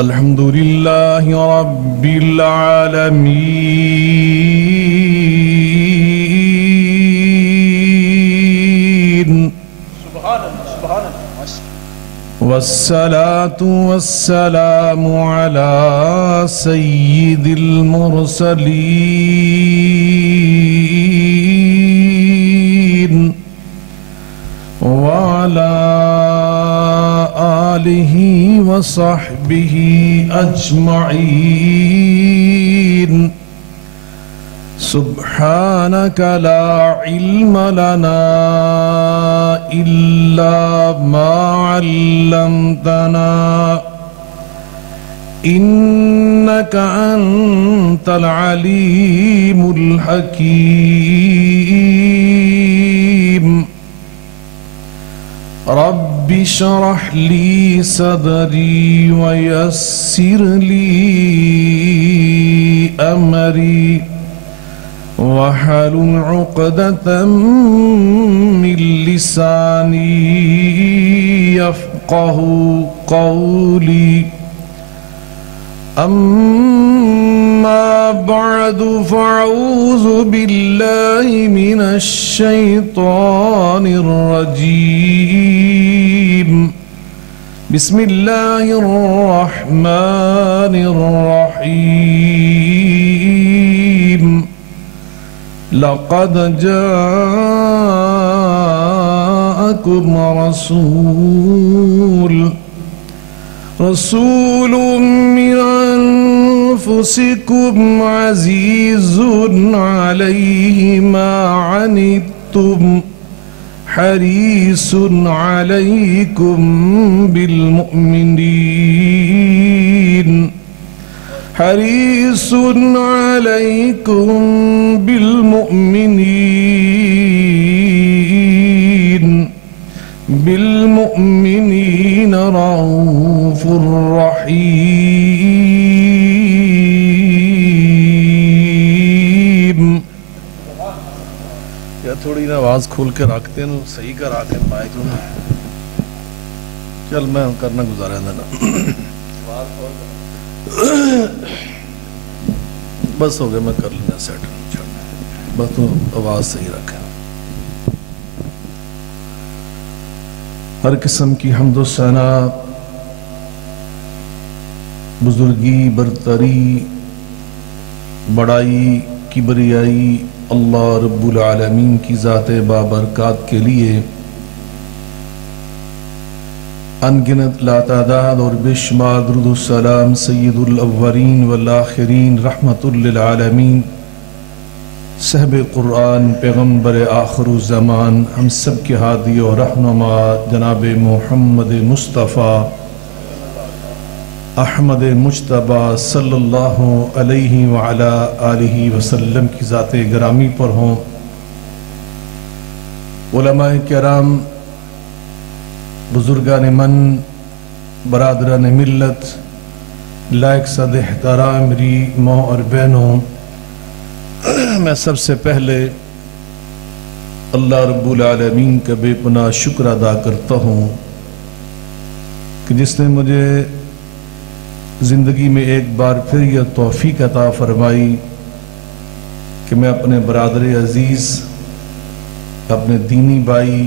الحمد لله رب العالمين والصلاة والسلام على سيد المرسلين وعلى آله وصحبه أجمعين. سبحانك لا علم لنا إلا ما علمتنا إنك أنت العليم الحكيم. رب اشرح لي صدري ويسر لي أمري واحلل عقدة من لساني يفقه قولي. أما بعد فأعوذ بالله من الشيطان الرجيم. بسم الله الرحمن الرحيم. لقد جاءكم رسول من أنفسكم عزيز عليه ما عنتم حريص عليكم بالمؤمنين رؤوف رحيم. یا تھوڑی نا آواز کھول کے رکھتے ہیں صحیح کر آ کے مائک میں چل میں کرنا گزارا دینا بس ہو گیا میں کر لینا سیٹ بس تو آواز صحیح رکھے. ہر قسم کی حمد و ثنا بزرگی برتری بڑائی کبریائی اللہ رب العالمین کی ذات بابرکات کے لیے انگنت لاتعداد اور بے شمار درود و سلام سید الاولین والآخرین رحمت للعالمین صاحب قرآن پیغمبر آخر الزمان ہم سب کے ہادی و رہنما جناب محمد مصطفیٰ احمد مجتبی صلی اللہ علیہ وعلا آلہ وسلم کی ذات گرامی پر ہوں. علماء کرام بزرگان من برادران ملت لائق صد احترام میری ماں اور بہنوں، میں سب سے پہلے اللہ رب العالمین کا بے پناہ شکر ادا کرتا ہوں کہ جس نے مجھے زندگی میں ایک بار پھر یہ توفیق عطا فرمائی کہ میں اپنے برادر عزیز اپنے دینی بھائی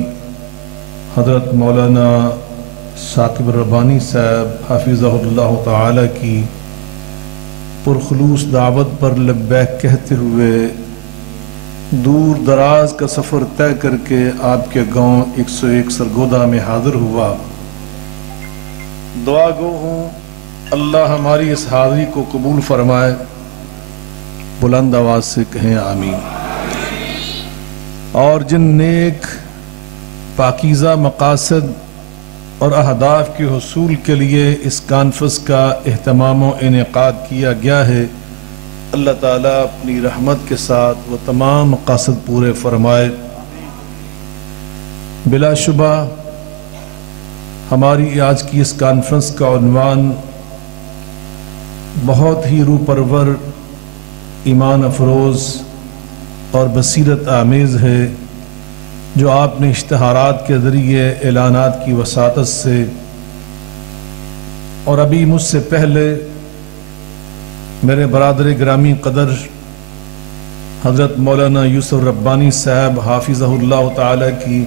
حضرت مولانا ثاقب ربانی صاحب حافظہ اللہ تعالی کی پرخلوص دعوت پر لبیک کہتے ہوئے دور دراز کا سفر طے کر کے آپ کے گاؤں 101 سرگودا میں حاضر ہوا. دعا گو ہوں اللہ ہماری اس حاضری کو قبول فرمائے. بلند آواز سے کہیں آمین. اور جن نیک پاکیزہ مقاصد اور اہداف کے حصول کے لیے اس کانفرنس کا اہتمام و انعقاد کیا گیا ہے، اللہ تعالیٰ اپنی رحمت کے ساتھ وہ تمام مقاصد پورے فرمائے. بلا شبہ ہماری آج کی اس کانفرنس کا عنوان بہت ہی روح پرور، ایمان افروز اور بصیرت آمیز ہے، جو آپ نے اشتہارات کے ذریعے اعلانات کی وساطت سے اور ابھی مجھ سے پہلے میرے برادر گرامی قدر حضرت مولانا یوسف ربانی صاحب حافظہ اللہ تعالی کی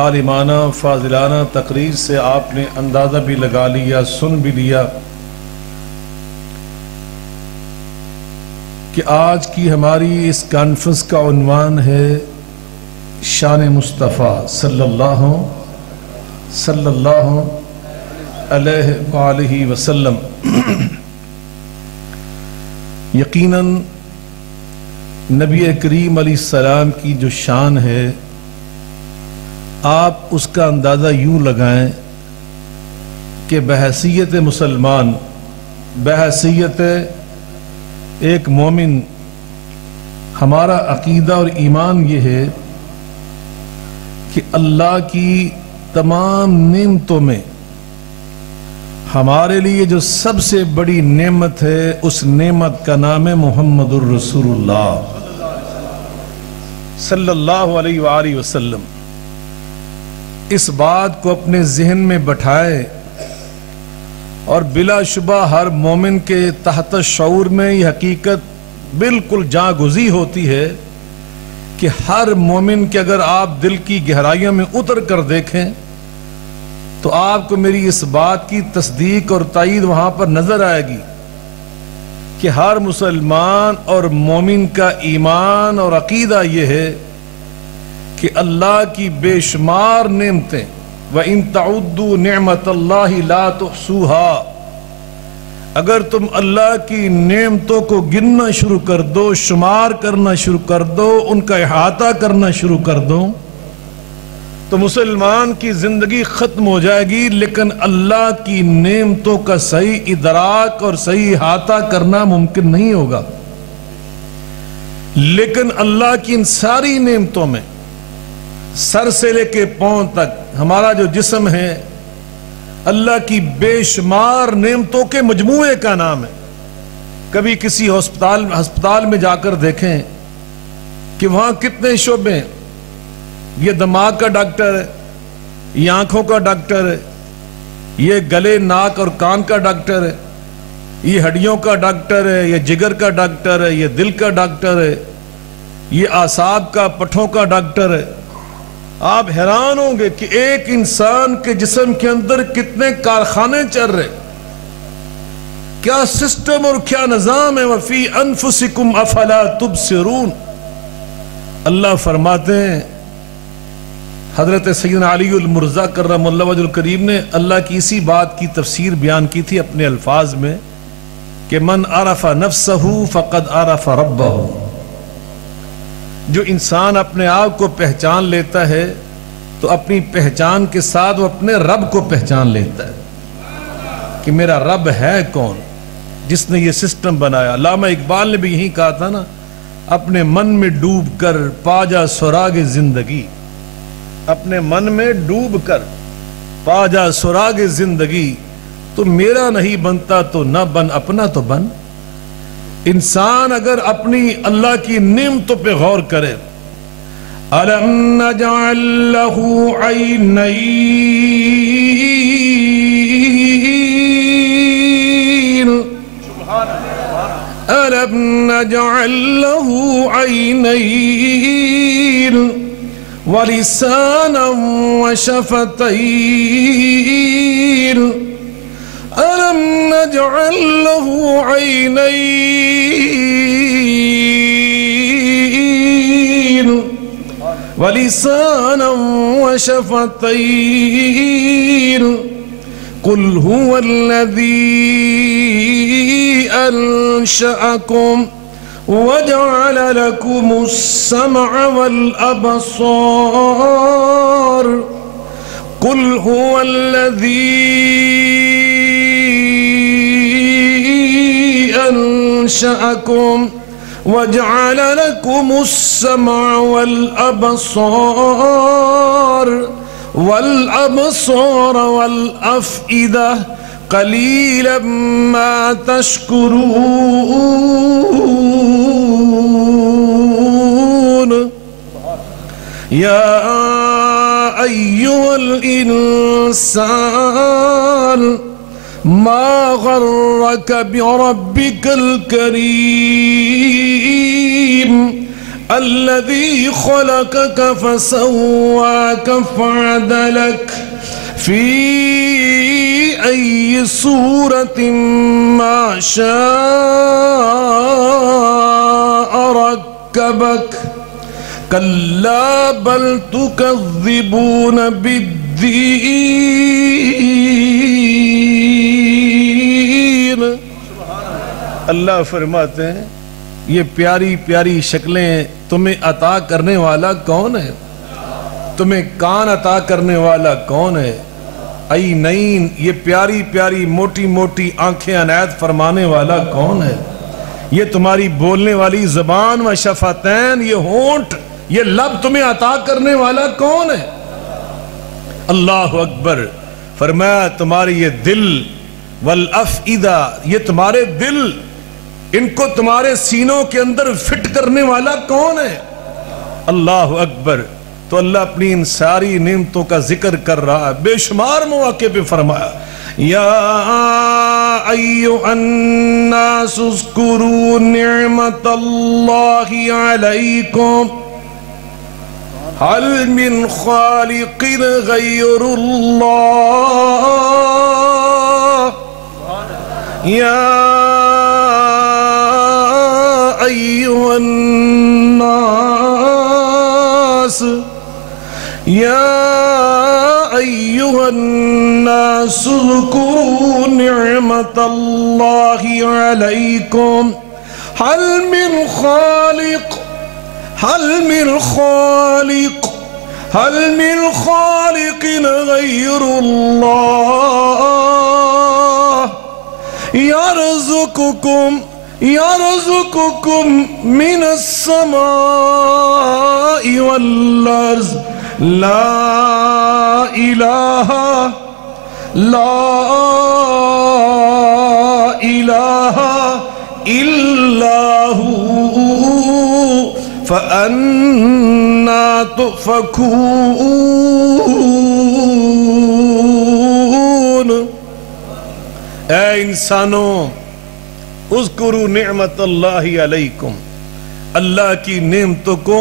عالمانہ فاضلانہ تقریر سے آپ نے اندازہ بھی لگا لیا، سن بھی لیا کہ آج کی ہماری اس کانفرنس کا عنوان ہے شان مصطفیٰ صلی اللہ علیہ وآلہ وسلم۔ یقیناً نبی کریم علیہ السلام کی جو شان ہے آپ اس کا اندازہ یوں لگائیں کہ بحیثیت مسلمان، بحیثیت ایک مومن، ہمارا عقیدہ اور ایمان یہ ہے کہ اللہ کی تمام نعمتوں میں ہمارے لیے جو سب سے بڑی نعمت ہے اس نعمت کا نام ہے محمد الرسول اللہ صلی اللہ علیہ وآلہ وسلم۔ اس بات کو اپنے ذہن میں بٹھائے اور بلا شبہ ہر مومن کے تحت شعور میں یہ حقیقت بالکل جاں گزی ہوتی ہے کہ ہر مومن کے اگر آپ دل کی گہرائیوں میں اتر کر دیکھیں تو آپ کو میری اس بات کی تصدیق اور تائید وہاں پر نظر آئے گی کہ ہر مسلمان اور مومن کا ایمان اور عقیدہ یہ ہے کہ اللہ کی بے شمار نعمتیں وَإِن تَعُدُّوا نِعْمَةَ اللَّهِ لَا تُحْصُوهَا، اگر تم اللہ کی نعمتوں کو گننا شروع کر دو، شمار کرنا شروع کر دو، ان کا احاطہ کرنا شروع کر دو تو مسلمان کی زندگی ختم ہو جائے گی، لیکن اللہ کی نعمتوں کا صحیح ادراک اور صحیح احاطہ کرنا ممکن نہیں ہوگا۔ لیکن اللہ کی ان ساری نعمتوں میں سر سے لے کے پاؤں تک ہمارا جو جسم ہے اللہ کی بے شمار نعمتوں کے مجموعے کا نام ہے۔ کبھی کسی ہسپتال میں جا کر دیکھیں کہ وہاں کتنے شعبے ہیں، یہ دماغ کا ڈاکٹر ہے، یہ آنکھوں کا ڈاکٹر ہے، یہ گلے ناک اور کان کا ڈاکٹر ہے، یہ ہڈیوں کا ڈاکٹر ہے، یہ جگر کا ڈاکٹر ہے، یہ دل کا ڈاکٹر ہے، یہ اعصاب کا پٹھوں کا ڈاکٹر ہے۔ آپ حیران ہوں گے کہ ایک انسان کے جسم کے اندر کتنے کارخانے چل رہے، کیا سسٹم اور کیا نظام ہے۔ وَفِي أَنفُسِكُمْ أَفَلَا تُبْصِرُونَ، اللہ فرماتے ہیں، حضرت سیدنا علی المرضی کرم اللہ وجہ الکریم نے اللہ کی اسی بات کی تفسیر بیان کی تھی اپنے الفاظ میں کہ من عرف نفسہ فقد عرف ربہ، جو انسان اپنے آپ کو پہچان لیتا ہے تو اپنی پہچان کے ساتھ وہ اپنے رب کو پہچان لیتا ہے کہ میرا رب ہے کون جس نے یہ سسٹم بنایا۔ علامہ اقبال نے بھی یہی کہا تھا نا، اپنے من میں ڈوب کر پا جا سراغ زندگی، اپنے من میں ڈوب کر پا جا سراغ زندگی، تو میرا نہیں بنتا تو نہ بن، اپنا تو بن۔ انسان اگر اپنی اللہ کی نعمتوں پہ غور کرے، أَلَمْ نَجْعَلْ لَهُ عَيْنَيْنِ أَلَمْ نَجْعَلْ لَهُ عَيْنَيْنِ وَلِسَانًا وَشَفَتَيْنِ أَلَمْ نَجْعَلْ لَهُ عَيْنَيْنِ وَلِسَانًا وَشَفَتَيْنِ قُلْ هُوَ الَّذِي أَنشَأَكُمْ وَجَعَلَ لَكُمُ السَّمْعَ وَالْأَبْصَارَ قُلْ هُوَ الَّذِي أنشأكم وجعل لكم السمع والأبصار والأفئدة قليلا ما تشكرون يا أيها الإنسان ما غرك بربك الكريم الذي خلقك فسواك فعدلك في أي صورة ما شاء ركبك كلا بل تكذبون بالدين. اللہ فرماتے ہیں یہ پیاری پیاری شکلیں تمہیں عطا کرنے والا کون ہے؟ تمہیں کان عطا کرنے والا کون ہے؟ عینین، یہ پیاری پیاری موٹی موٹی آنکھیں عنایت فرمانے والا کون ہے؟ یہ تمہاری بولنے والی زبان و شفتین، یہ ہونٹ، یہ لب تمہیں عطا کرنے والا کون ہے؟ اللہ اکبر. فرمایا تمہاری یہ دل والافئدہ، یہ تمہارے دل، ان کو تمہارے سینوں کے اندر فٹ کرنے والا کون ہے؟ اللہ اکبر. تو اللہ اپنی ان ساری نعمتوں کا ذکر کر رہا ہے. بے شمار مواقع پہ فرمایا یا ایھا الناس اذکروا نعمت اللہ علیکم هل من خالق غیر اللہ یا ایھا الناس یا ایھا الناس اذکروا نعمت اللہ علیکم هل من خالق غیر اللہ يرزقكم من السماء والأرض لا إله إلا هو فأنا تؤفكون. اے انسانوں، اذکروا نعمت اللہ علیکم، اللہ کی نعمتوں کو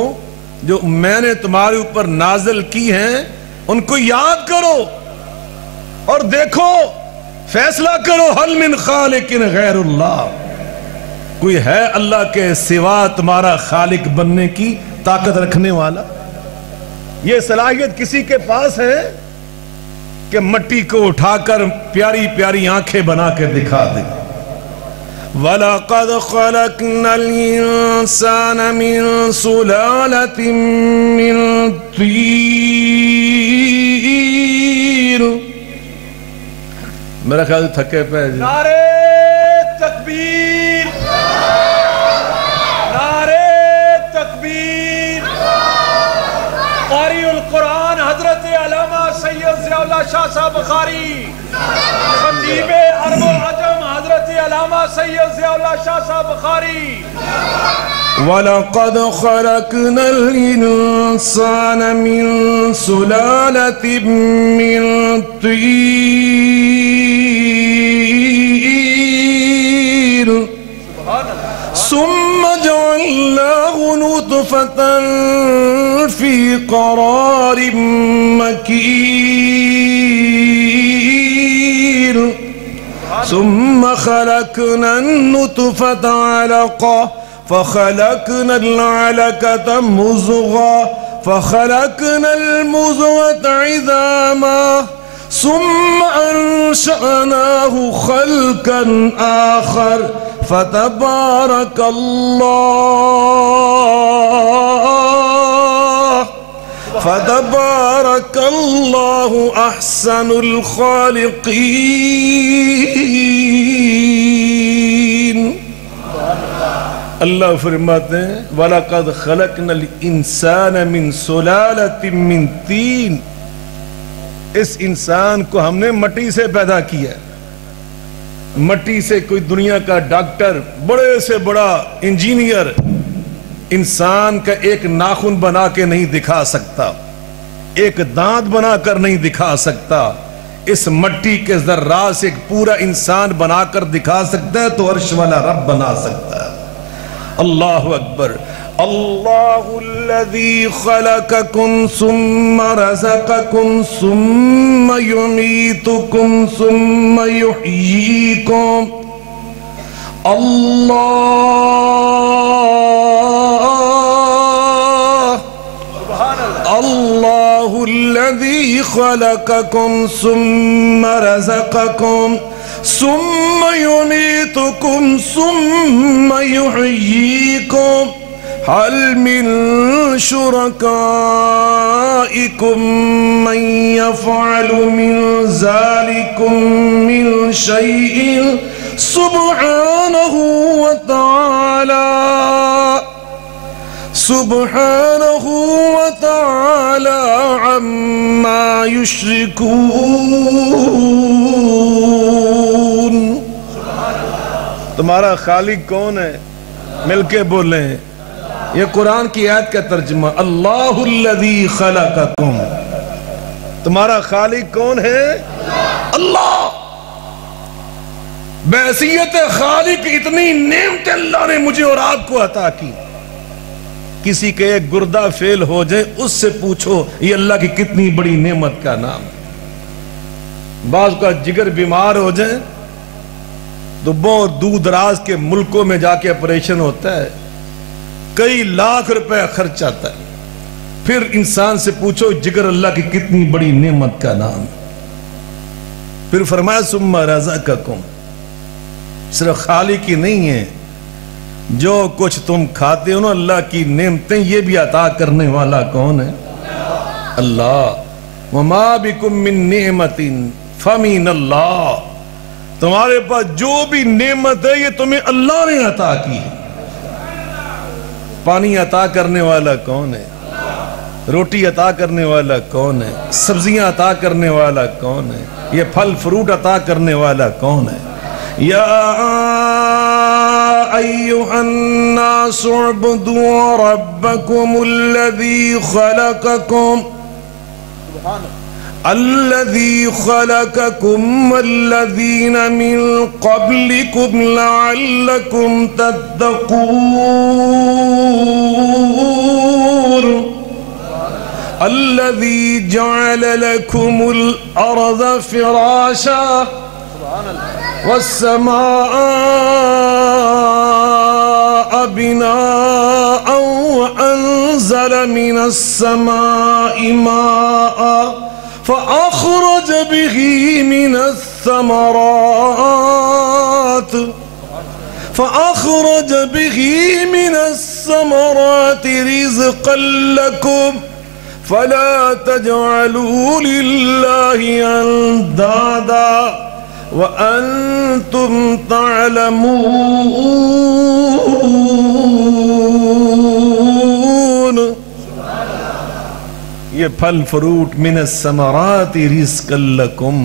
جو میں نے تمہارے اوپر نازل کی ہیں ان کو یاد کرو اور دیکھو، فیصلہ کرو. هل من خالق غیر اللہ، کوئی ہے اللہ کے سوا تمہارا خالق بننے کی طاقت رکھنے والا؟ یہ صلاحیت کسی کے پاس ہے کہ مٹی کو اٹھا کر پیاری پیاری آنکھیں بنا کے دکھا دے؟ وَلَقَدْ خَلَقْنَا الْإِنسَانَ مِنْ سُلَالَةٍ مِّنْ طِينٍ. میرا خیال تھکے پہ جی. نعرہ تکبیر، نعرہ تکبیر. قاری القرآن حضرت علامہ سید ضیاء اللہ شاہ صاحب بخاری، خطیب عرب و عجم حضرت علامہ سید ضیاء اللہ شاہ صاحب بخاری. وَلَقَدْ خَلَقْنَا الْإِنسَانَ مِنْ سُلَالَةٍ مِّنْ طِينٍ ثُمَّ جَعَلْنَاهُ نُطْفَةً فِي قَرَارٍ مَّكِينٍ ثُمَّ خَلَقْنَا النُّطْفَةَ عَلَقَةً فخلقنا العلقة مضغة فخلقنا المضغة عظاما ثم أنشأناه خلقا آخر فتبارك الله أحسن الخالقين. اللہ فرماتے ہیں وَلَقَدْ خَلَقْنَا الْإِنسَانَ مِنْ سُلَالَةٍ مِّنْ طِينٍ. اس انسان کو ہم نے مٹی سے پیدا کیا. مٹی سے کوئی دنیا کا ڈاکٹر، بڑے سے بڑا انجینئر انسان کا ایک ناخن بنا کے نہیں دکھا سکتا، ایک دانت بنا کر نہیں دکھا سکتا، اس مٹی کے ذرات سے ایک پورا انسان بنا کر دکھا سکتا ہے تو عرش والا رب بنا سکتا ہے۔ اللہ اکبر۔ اللہ الذی خلقکم ثم رزقکم ثم یمیتکم ثم یحییکم۔ اللہ اللہ الذی خلقکم ثم رزقکم ثم یمیتکم ثم یحییکم هل من شرکائکم من یفعل من ذالکم من شیء سبحانہ وتعالی سبحانہ وتعالی عما یشرکون۔ تمہارا خالق کون ہے؟ مل کے بولیں۔ یہ قرآن کی آیت کا ترجمہ، اللہ الذی خلقکم۔ تمہارا خالق کون ہے؟ اللہ۔ بحیثیت خالق اتنی نعمت اللہ نے مجھے اور آپ کو عطا کی۔ کسی کے ایک گردہ فیل ہو جائے اس سے پوچھو یہ اللہ کی کتنی بڑی نعمت کا نام ہے۔ بعض کا جگر بیمار ہو جائے تو بہت دور دراز کے ملکوں میں جا کے آپریشن ہوتا ہے، کئی لاکھ روپے خرچ آتا ہے۔ پھر انسان سے پوچھو جگر اللہ کی کتنی بڑی نعمت کا نام ہے۔ پھر فرمایا ثم رزقکم، صرف خالق ہی نہیں ہے، جو کچھ تم کھاتے ہو نا اللہ کی نعمتیں یہ بھی عطا کرنے والا کون ہے؟ اللہ۔ وما بکم من نعمت فمن اللہ، تمہارے پاس جو بھی نعمت ہے یہ تمہیں اللہ نے عطا کی ہے۔ پانی عطا کرنے والا کون ہے؟ روٹی عطا کرنے والا کون ہے؟ سبزیاں عطا کرنے والا کون ہے؟ یہ پھل فروٹ عطا کرنے والا کون ہے؟ یا ایھا الناس اعبدوا ربکم الذی خلقکم الذی خلقکم والذین من قبلکم لعلکم تتقون الذی جعل لکم الارض فراشا والسماء بناء وأنزل من السماء ماء فأخرج به من الثمرات رزقا لكم فلا تجعلوا لله أندادا وَأَنْتُمْ تَعْلَمُونَ۔ یہ پھل فروٹ من الثمرات رزقا لکم۔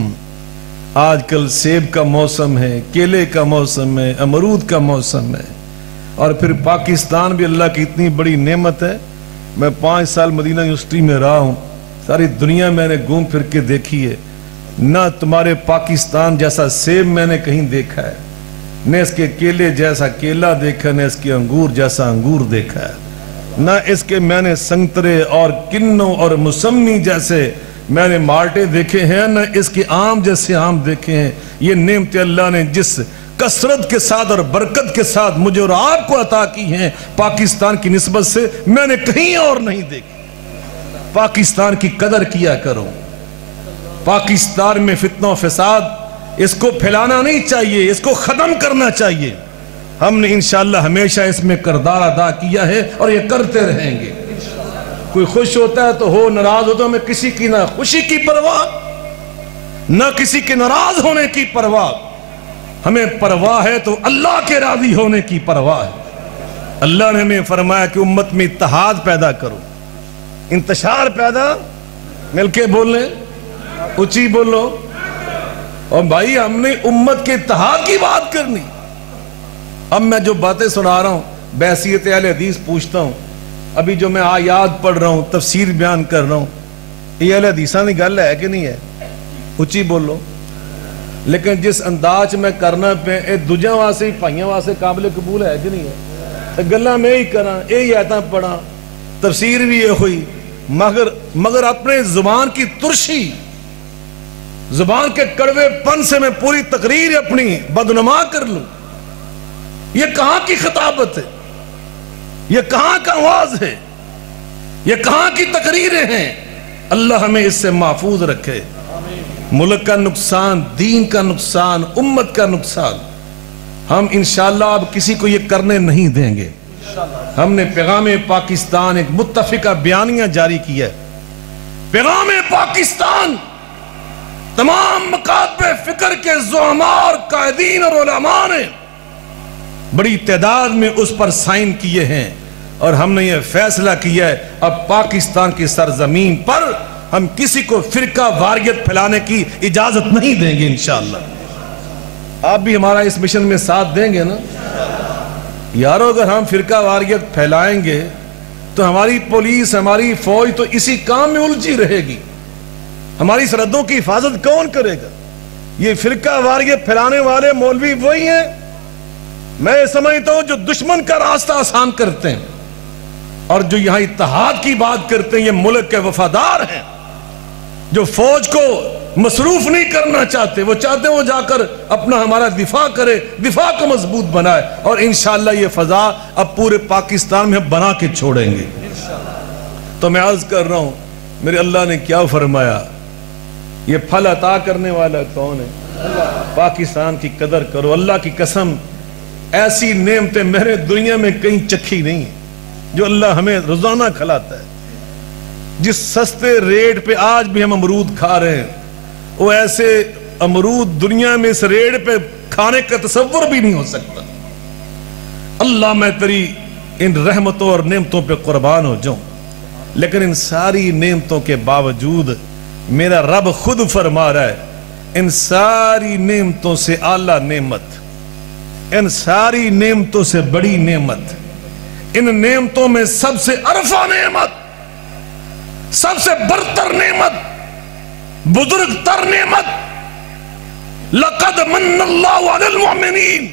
آج کل سیب کا موسم ہے، کیلے کا موسم ہے، امرود کا موسم ہے، اور پھر پاکستان بھی اللہ کی اتنی بڑی نعمت ہے۔ میں 5 سال مدینہ یونیورسٹی میں رہا ہوں، ساری دنیا میں نے گھوم پھر کے دیکھی ہے، نہ تمہارے پاکستان جیسا سیب میں نے کہیں دیکھا ہے، نہ اس کے کیلے جیسا کیلا دیکھا، نہ اس کے انگور جیسا انگور دیکھا ہے، نہ اس کے میں نے سنگترے اور کنوں اور موسمی جیسے میں نے مالٹے دیکھے ہیں، نہ اس کے آم جیسے آم دیکھے ہیں۔ یہ نعمت اللہ نے جس کثرت کے ساتھ اور برکت کے ساتھ مجھے اور آپ کو عطا کی ہیں پاکستان کی نسبت سے میں نے کہیں اور نہیں دیکھی۔ پاکستان کی قدر کیا کرو۔ پاکستان میں فتنہ و فساد اس کو پھیلانا نہیں چاہیے، اس کو ختم کرنا چاہیے۔ ہم نے انشاءاللہ ہمیشہ اس میں کردار ادا کیا ہے اور یہ کرتے رہیں گے۔ کوئی خوش ہوتا ہے تو ہو، ناراض ہوتا ہے، ہمیں کسی کی نہ خوشی کی پرواہ نہ کسی کے ناراض ہونے کی پرواہ، ہمیں پرواہ ہے تو اللہ کے راضی ہونے کی پرواہ ہے۔ اللہ نے ہمیں فرمایا کہ امت میں اتحاد پیدا کرو، انتشار پیدا، مل کے بولیں، اونچی بولو۔ اور بھائی ہم نے امت کے اتحاد کی بات کرنی۔ اب میں جو باتیں سنا رہا ہوں بحیثیت اہل حدیث پوچھتا ہوں، ابھی جو میں آیات پڑھ رہا ہوں، تفسیر بیان کر رہا ہوں، یہ اہل حدیثاں کی گل ہے کہ نہیں ہے؟ اچھی بولو. لیکن جس انداز میں کرنا پہ اے دوجہ واسے بھائیاں واسے قابل قبول ہے کہ نہیں ہے؟ گلاں میں ہی کراں، یہ آیتاں پڑھاں، تفسیر بھی یہ ہوئی، مگر اپنے زبان کی ترشی، زبان کے کڑوے پن سے میں پوری تقریر اپنی بدنما کر لوں. یہ کہاں کی خطابت ہے؟ یہ کہاں کا آواز ہے؟ یہ کہاں کی تقریریں ہیں؟ اللہ ہمیں اس سے محفوظ رکھے. ملک کا نقصان، دین کا نقصان، امت کا نقصان ہم انشاءاللہ اب کسی کو یہ کرنے نہیں دیں گے. ہم نے پیغام پاکستان ایک متفقہ بیانیہ جاری کیا ہے. پیغام پاکستان تمام مکاتب فکر کے زعماء اور قائدین اور علماء نے بڑی تعداد میں اس پر سائن کیے ہیں، اور ہم نے یہ فیصلہ کیا ہے اب پاکستان کی سرزمین پر ہم کسی کو فرقہ واریت پھیلانے کی اجازت نہیں دیں گے انشاءاللہ. آپ بھی ہمارا اس مشن میں ساتھ دیں گے نا یارو؟ اگر ہم فرقہ واریت پھیلائیں گے تو ہماری پولیس، ہماری فوج تو اسی کام میں الجھی رہے گی. ہماری سرحدوں کی حفاظت کون کرے گا؟ یہ فرقہ واریت پھیلانے والے مولوی وہی ہیں میں سمجھتا ہوں جو دشمن کا راستہ آسان کرتے ہیں، اور جو یہاں اتحاد کی بات کرتے ہیں یہ ملک کے وفادار ہیں، جو فوج کو مصروف نہیں کرنا چاہتے. وہ چاہتے ہیں وہ جا کر اپنا ہمارا دفاع کرے، دفاع کو مضبوط بنائے، اور انشاءاللہ یہ فضا اب پورے پاکستان میں بنا کے چھوڑیں گے. تو میں عرض کر رہا ہوں میرے اللہ نے کیا فرمایا؟ یہ پھل عطا کرنے والا کون ہے؟ پاکستان کی قدر کرو. اللہ کی قسم ایسی نعمتیں میں نے دنیا میں کہیں چکھی نہیں جو اللہ ہمیں روزانہ کھلاتا ہے. جس سستے ریٹ پہ آج بھی ہم امرود کھا رہے ہیں وہ ایسے امرود دنیا میں اس ریٹ پہ کھانے کا تصور بھی نہیں ہو سکتا. اللہ میں تیری ان رحمتوں اور نعمتوں پہ قربان ہو جاؤں. لیکن ان ساری نعمتوں کے باوجود میرا رب خود فرما رہا ہے ان ساری نعمتوں سے اعلیٰ نعمت، ان ساری نعمتوں سے بڑی نعمت، ان نعمتوں میں سب سے عرفہ نعمت، سب سے برتر نعمت، بزرگ تر نعمت، لقد من اللہ علی المؤمنین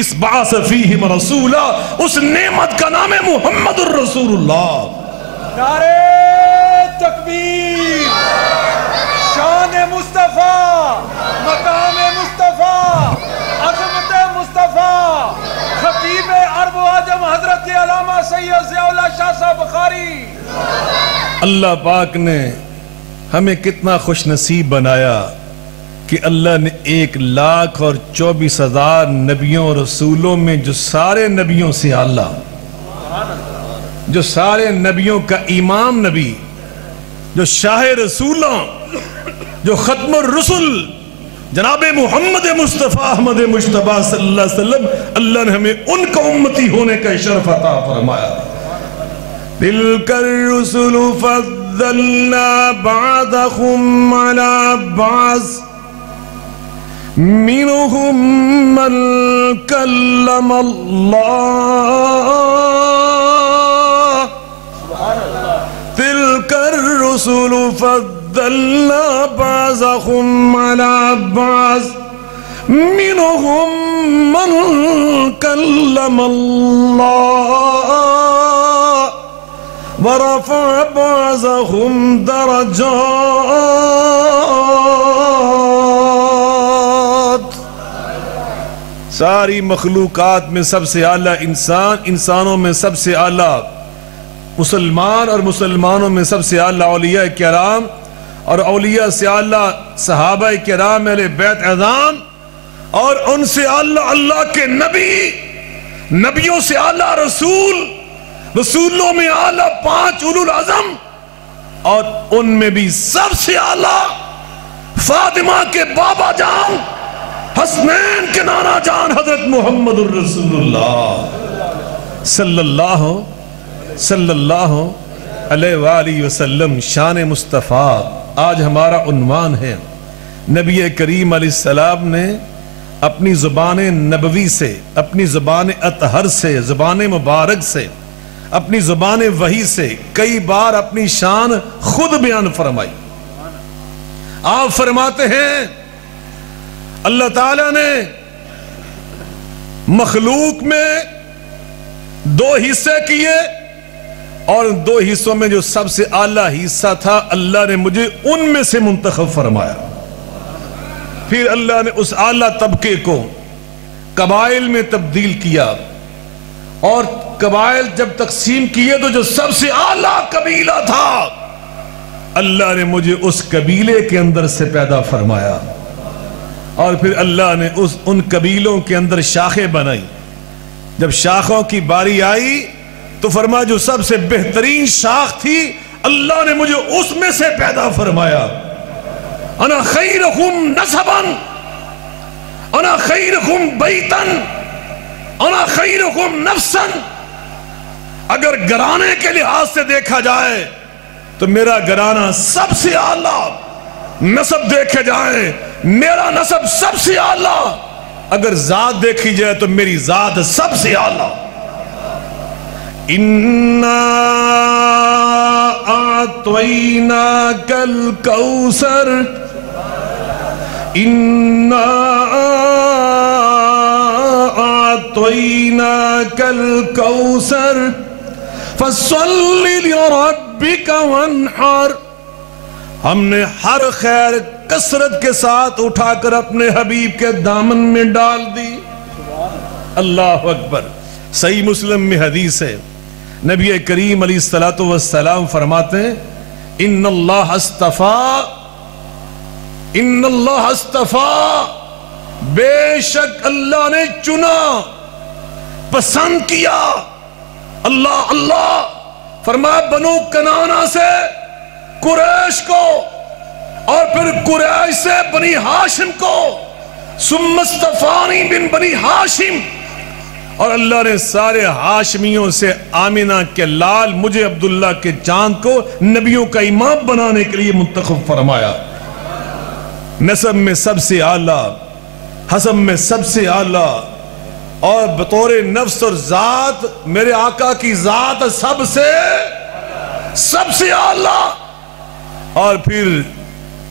اس بعث فیہم رسولا، اس نعمت کا نام ہے محمد الرسول اللہ. نعرہ تکبیر، شان مصطفیٰ، مقام مصطفیٰ، عظمت مصطفیٰ، خطیب عرب و عجم حضرت علامہ سید ضیاء اللہ شاہ صاحب بخاری. اللہ پاک نے ہمیں کتنا خوش نصیب بنایا کہ اللہ نے 1,24,000 نبیوں اور رسولوں میں جو سارے نبیوں سے اعلیٰ، جو سارے نبیوں کا امام نبی، جو شاہ رسولوں، جو ختم الرسل جناب محمد مصطفیٰ احمد مجتبیٰ صلی اللہ علیہ وسلم، اللہ نے ہمیں ان کا امتی ہونے کا شرف عطا فرمایا. تلک الرسل فضلنا بعضهم على بعض منهم من کلم اللہ. تلک الرسل فضلنا بعضهم على بعض منهم من کلم اللہ ورفع بعضهم درجات. ساری مخلوقات میں سب سے اعلیٰ انسان، انسانوں میں سب سے اعلیٰ مسلمان، اور مسلمانوں میں سب سے اعلیٰ اولیاء کرام، اور اولیاء سے اعلیٰ صحابہ کرام اہل بیت اعظام، اور ان سے اعلیٰ اللہ کے نبی، نبیوں سے اعلیٰ رسول، رسولوں میں اعلیٰ 5 اولو العظم، اور ان میں بھی سب سے اعلیٰ فاطمہ کے بابا جان، حسنین کے نانا جان حضرت محمد الرسول اللہ صلی اللہ علیہ وآلہ وسلم. شان مصطفیٰ آج ہمارا عنوان ہے. نبی کریم علیہ السلام نے اپنی زبان نبوی سے، اپنی زبان اطہر سے، زبان مبارک سے، اپنی زبان وحی سے کئی بار اپنی شان خود بیان فرمائی. آپ فرماتے ہیں اللہ تعالیٰ نے مخلوق میں 2 حصے کیے اور 2 حصوں میں جو سب سے اعلیٰ حصہ تھا اللہ نے مجھے ان میں سے منتخب فرمایا. پھر اللہ نے اس اعلیٰ طبقے کو قبائل میں تبدیل کیا اور قبائل جب تقسیم کیے تو جو سب سے اعلیٰ قبیلہ تھا اللہ نے مجھے اس قبیلے کے اندر سے پیدا فرمایا اور پھر اللہ نے ان قبیلوں کے اندر شاخیں بنائی. جب شاخوں کی باری آئی تو فرمایا جو سب سے بہترین شاخ تھی اللہ نے مجھے اس میں سے پیدا فرمایا. انا خیرکم نسبا انا خیرکم بیتا انا خیرکم نفسا. اگر گھرانے کے لحاظ سے دیکھا جائے تو میرا گھرانہ سب سے اعلیٰ، نسب دیکھے جائے میرا نسب سب سے اعلیٰ، اگر ذات دیکھی جائے تو میری ذات سب سے اعلیٰ. اِنَّا أَعْطَيْنَاكَ الْكَوْثَرَ اِنَّا أَعْطَيْنَاكَ الْكَوْثَرَ فَصَلِّ لِرَبِّكَ وَانْحَرْ. ہم نے ہر خیر کثرت کے ساتھ اٹھا کر اپنے حبیب کے دامن میں ڈال دی. اللہ اکبر. صحیح مسلم میں حدیث ہے، نبی کریم علیہ السلام فرماتے ہیں ان اللہ اصطفیٰ، بے شک اللہ نے چنا، پسند کیا. اللہ فرمایا بنو کنانہ سے قریش کو اور پھر قریش سے بنی ہاشم کو، ثم اصطفانی من بنی ہاشم، اور اللہ نے سارے ہاشمیوں سے آمینہ کے لال مجھے عبداللہ کے چاند کو نبیوں کا امام بنانے کے لیے منتخب فرمایا. نسب میں سب سے اعلیٰ، حسب میں سب سے اعلیٰ، اور بطور نفس اور ذات میرے آقا کی ذات سب سے اعلیٰ. اور پھر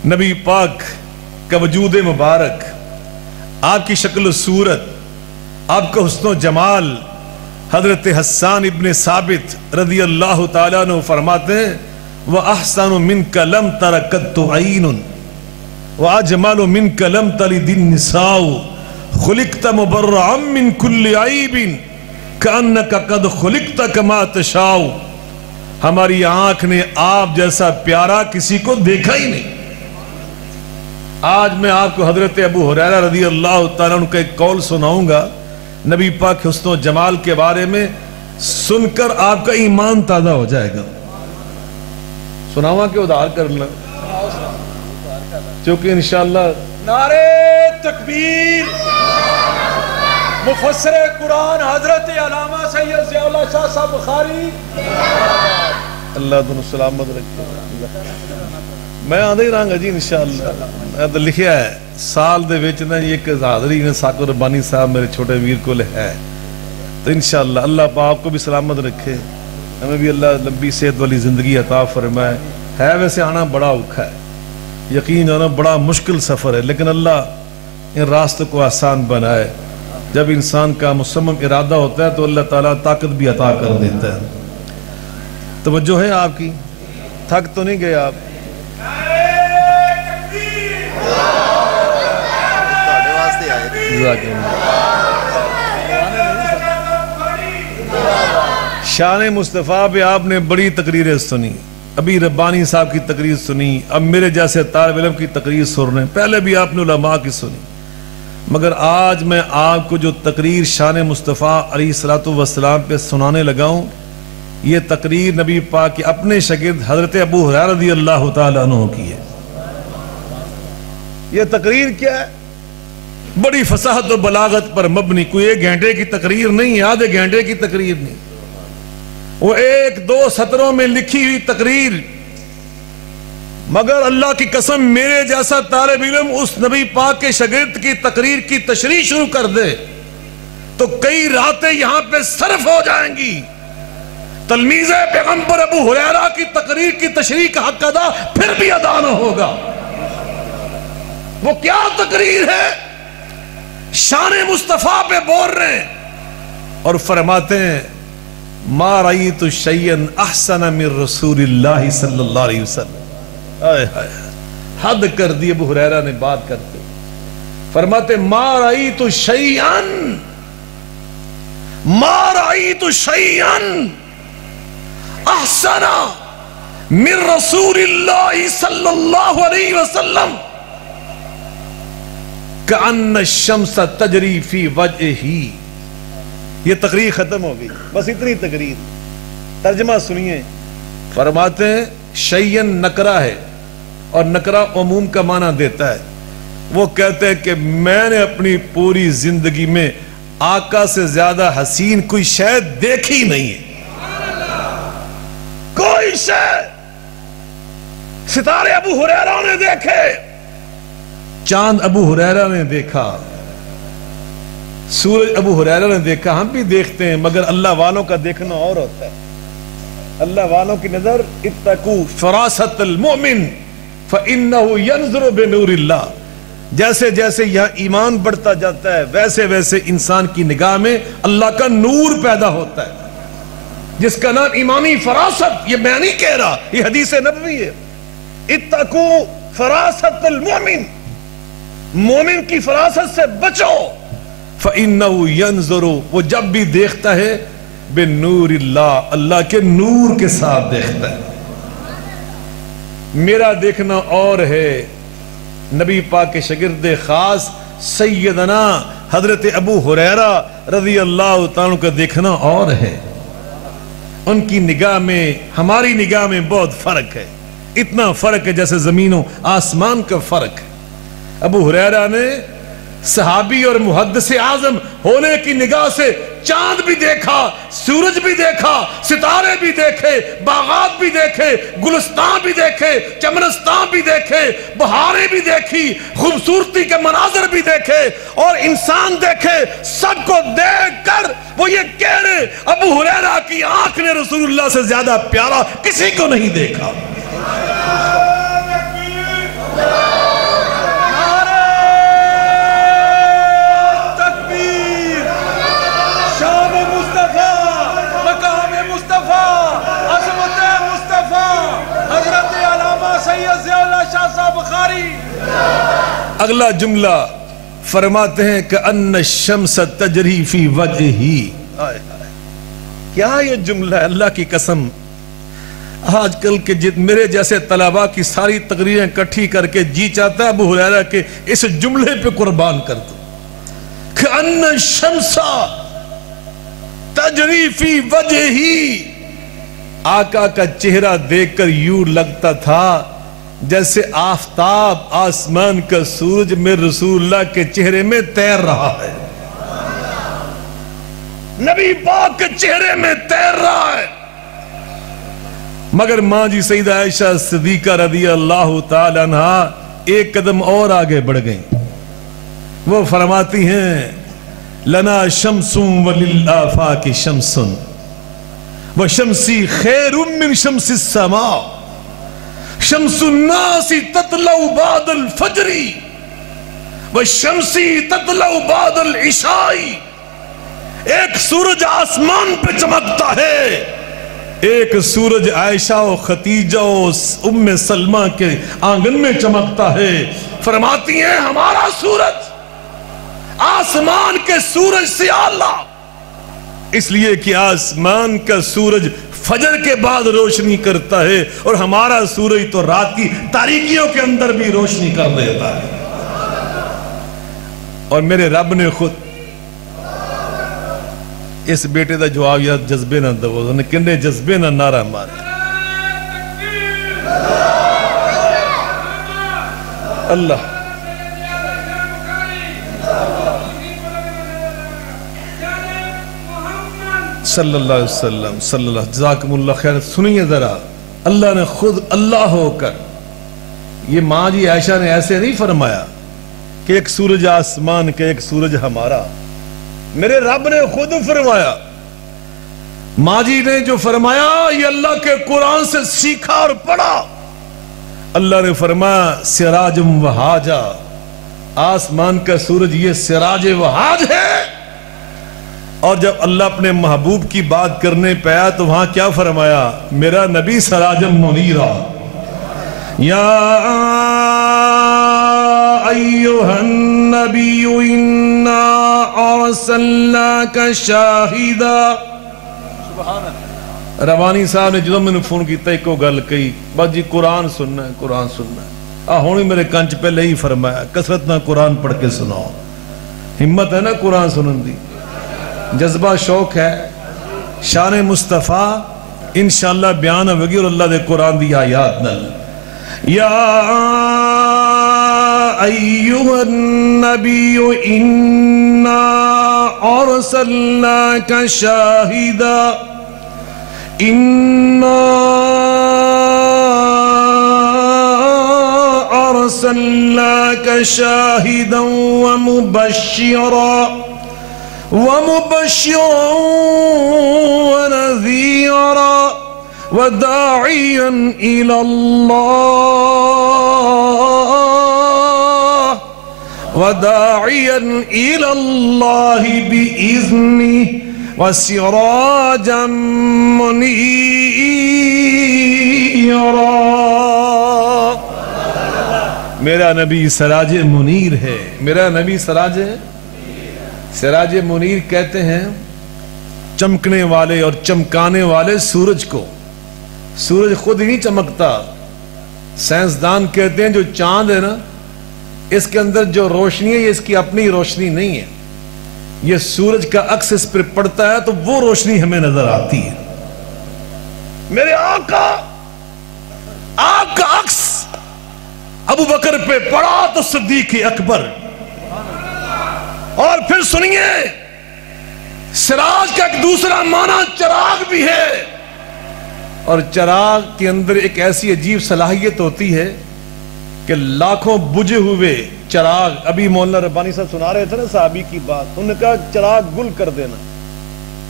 نبی پاک کا وجود مبارک، آپ کی شکل و صورت، آپ کا حسن و جمال. حضرت حسان ابن ثابت رضی اللہ تعالیٰ عنہ فرماتے ہیں وَأَحْسَنُ مِنْكَ لَمْ تَرَ قَطُّ عَيْنٌ وَأَجْمَلُ مِنْكَ لَمْ تَلِدِ النِّسَاءُ خُلِقْتَ مُبَرَّعًا مِنْ كُلِّ عَيْبٍ كَأَنَّكَ قَدْ خُلِقْتَ كَمَا تَشَاءُ. ہماری آنکھ نے آپ جیسا پیارا کسی کو دیکھا ہی نہیں. آج میں آپ کو حضرت ابو ہریرہ رضی اللہ تعالیٰ عنہ کا ایک قول سناؤں گا نبی پاک حسن و جمال کے بارے میں، سن کر آپ کا ایمان تازہ ہو جائے گا. سناؤں کہ ادھار کرنا، چونکہ انشاءاللہ نعرے تکبیر. مفسر قرآن حضرت علامہ سید ضیاء اللہ شاہ صاحب بخاری اللہ دنوں سلامت رکھتے. میں آدھا ہی رہاں گا جی انشاءاللہ. میں تو لکھیا ہے سال دے ویچنا ایک حاضری نے ساکر ربانی صاحب میرے چھوٹے ویر کو لے ہے. تو انشاءاللہ اللہ پاک کو بھی سلامت رکھے، ہمیں بھی اللہ لمبی صحت والی زندگی عطا فرمائے. ہے ویسے آنا بڑا اوکھا ہے، یقین جانا بڑا مشکل سفر ہے، لیکن اللہ ان راستوں کو آسان بنائے. جب انسان کا مصمم ارادہ ہوتا ہے تو اللہ تعالیٰ طاقت بھی عطا کر دیتا ہے. توجہ ہے آپ کی؟ تھک تو نہیں گئے آپ؟ شان مصطفیٰ پہ آپ نے بڑی تقریریں سنی. ابھی ربانی صاحب کی تقریر سنی، اب میرے جیسے طالب علم کی تقریر سن رہے ہیں. پہلے بھی آپ نے علماء کی سنی، مگر آج میں آپ کو جو تقریر شان مصطفیٰ علیہ السلام پہ سنانے لگا ہوں، یہ تقریر نبی پاک کے اپنے شاگرد حضرت ابو ہریرہ رضی اللہ تعالیٰ عنہ کی ہے. یہ تقریر کیا ہے؟ بڑی فصاحت و بلاغت پر مبنی، کوئی 1 گھنٹے کی تقریر نہیں، آدھے گھنٹے کی تقریر نہیں، وہ 1-2 سطروں میں لکھی ہوئی تقریر. مگر اللہ کی قسم میرے جیسا طالب علم اس نبی پاک کے شاگرد کی تقریر کی تشریح شروع کر دے تو کئی راتیں یہاں پہ صرف ہو جائیں گی. تلمیذ پیغمبر ابو ہریرہ کی تقریر کی تشریح کا حق ادا پھر بھی ادا نہ ہوگا. وہ کیا تقریر ہے؟ شان مصطفیٰ پہ بول رہے ہیں اور فرماتے ہیں ما رأیت شیئا احسن من رسول اللہ صلی اللہ علیہ وسلم. حد کر دی ابو ہریرہ نے بات کرتے، فرماتے ما رأیت شیئا احسن من رسول اللہ صلی اللہ علیہ وسلم کأن الشمس تجری فی وجہی. یہ تقریر ختم ہو گئی، بس اتنی تقریر. ترجمہ سنیے، فرماتے ہیں شیئن نکرہ ہے اور نکرہ عموم کا معنی دیتا ہے. وہ کہتے ہیں کہ میں نے اپنی پوری زندگی میں آقا سے زیادہ حسین کوئی شے دیکھی نہیں ہے. کوئی شے. ستارے ابو ہریرہ نے دیکھے، چاند ابو ہریرہ نے دیکھا، سورج ابو ہریرہ نے دیکھا. ہم بھی دیکھتے ہیں مگر اللہ والوں کا دیکھنا اور ہوتا ہے. اللہ والوں کی نظر اتقوا فراست المؤمن فإنه ينظر بنور اللہ. جیسے جیسے یہاں ایمان بڑھتا جاتا ہے ویسے ویسے انسان کی نگاہ میں اللہ کا نور پیدا ہوتا ہے، جس کا نام ایمانی فراست. یہ میں نہیں کہہ رہا، یہ حدیث نبوی ہے. اتقوا فراست المؤمن، مومن کی فراست سے بچو. فَإِنَّهُ يَنظُرُ، وہ جب بھی دیکھتا ہے بِنُورِ اللہ، اللہ کے نور کے ساتھ دیکھتا ہے. میرا دیکھنا اور ہے، نبی پاک کے شاگرد خاص سیدنا حضرت ابو ہریرہ رضی اللہ تعالیٰ کا دیکھنا اور ہے. ان کی نگاہ میں ہماری نگاہ میں بہت فرق ہے. اتنا فرق ہے جیسے زمین و آسمان کا فرق ہے. ابو ہریرہ نے صحابی اور محدث اعظم ہونے کی نگاہ سے چاند بھی دیکھا، سورج بھی دیکھا، ستارے بھی دیکھے، باغات بھی دیکھے، گلستان بھی دیکھے، چمنستان بھی دیکھے، بہاریں بھی دیکھی، خوبصورتی کے مناظر بھی دیکھے اور انسان دیکھے. سب کو دیکھ کر وہ یہ کہہ رہے ابو ہریرہ کی آنکھ نے رسول اللہ سے زیادہ پیارا کسی کو نہیں دیکھا. اگلا جملہ فرماتے ہیں کہ ان الشمس تجری فی وجہی. کیا یہ جملہ ہے؟ اللہ کی قسم آج کل کے میرے جیسے طلباء کی ساری تقریریں کٹھی کر کے جی چاہتا ہے ابو ہریرہ کے اس جملے پہ قربان کر دو کہ ان الشمس تجری فی وجہی. آقا کا چہرہ دیکھ کر یوں لگتا تھا جیسے آفتاب آسمان کا سورج میں رسول اللہ کے چہرے میں تیر رہا ہے. نبی پاک کے چہرے میں تیر رہا ہے. مگر ماں جی سیدہ عائشہ صدیقہ رضی اللہ تعالی عنہ ایک قدم اور آگے بڑھ گئیں. وہ فرماتی ہیں لنا شمس وللآفاق شمس وشمسی خیر من شمس السماء شمس الناس تطلع بعد الفجر والشمسی تطلع بعد العشاء. ایک سورج آسمان پہ چمکتا ہے، ایک سورج عائشہ و خدیجہ و ام سلمہ کے آنگن میں چمکتا ہے. فرماتی ہیں ہمارا سورج آسمان کے سورج سے اعلیٰ، اس لیے کہ آسمان کا سورج فجر کے بعد روشنی کرتا ہے اور ہمارا سورج تو رات کی تاریکیوں کے اندر بھی روشنی کر دیتا ہے. اور میرے رب نے خود اس بیٹے دا جواب یا جذبے نہ دو، انہوں نے کنے جذبے نہ نعرہ مارے. اللہ صلی اللہ علیہ وسلم صلی اللہ جزاکم اللہ خیر. سنیے ذرا، اللہ نے خود اللہ ہو کر، یہ ماں جی عائشہ نے ایسے نہیں فرمایا کہ ایک سورج آسمان کے ایک سورج ہمارا. میرے رب نے خود فرمایا. ماں جی نے جو فرمایا یہ اللہ کے قرآن سے سیکھا اور پڑھا. اللہ نے فرمایا سراجم وہاجا آسمان کا سورج یہ سراج وہاج ہے. اور جب اللہ اپنے محبوب کی بات کرنے پہ آیا تو وہاں کیا فرمایا؟ میرا نبی سراجم منیرا. یا ایھا النبی انا ارسلناک شاہدا. سبحان اللہ. روانی صاحب نے جدو میں نے فون کیتا ایک گل کہی، بس جی قرآن سننا ہے، قرآن سننا ہے. ہوں میرے کنچ پہلے ہی فرمایا کثرت نہ قرآن پڑھ کے سناؤ. ہمت ہے نا قرآن سنن دی، جذبہ شوق ہے. شان مصطفیٰ انشاءاللہ بیان ہوگی اور اللہ دے قرآن دی آیات نل. یا ایھا النبی انا ارسلناک شاہدا انا ارسلناک شاہدا ومبشرا ونذیرا وداعیا الی اللہ بإذنہ وسراجا منیرا. میرا نبی سراج منیر ہے. میرا نبی سراج منیر کہتے ہیں چمکنے والے اور چمکانے والے سورج کو. سورج خود ہی نہیں چمکتا. سائنسدان کہتے ہیں جو چاند ہے نا، اس کے اندر جو روشنی ہے یہ اس کی اپنی روشنی نہیں ہے، یہ سورج کا عکس اس پر پڑتا ہے تو وہ روشنی ہمیں نظر آتی ہے. میرے آقا آپ کا عکس ابو بکر پہ پڑا تو صدیق اکبر. اور پھر سنیے سراج کا ایک دوسرا معنی چراغ بھی ہے. اور چراغ کے اندر ایک ایسی عجیب صلاحیت ہوتی ہے کہ لاکھوں بجھے ہوئے چراغ، ابھی مولانا ربانی صاحب سنا رہے تھے نا صحابی کی بات، انہوں نے کہا چراغ گل کر دینا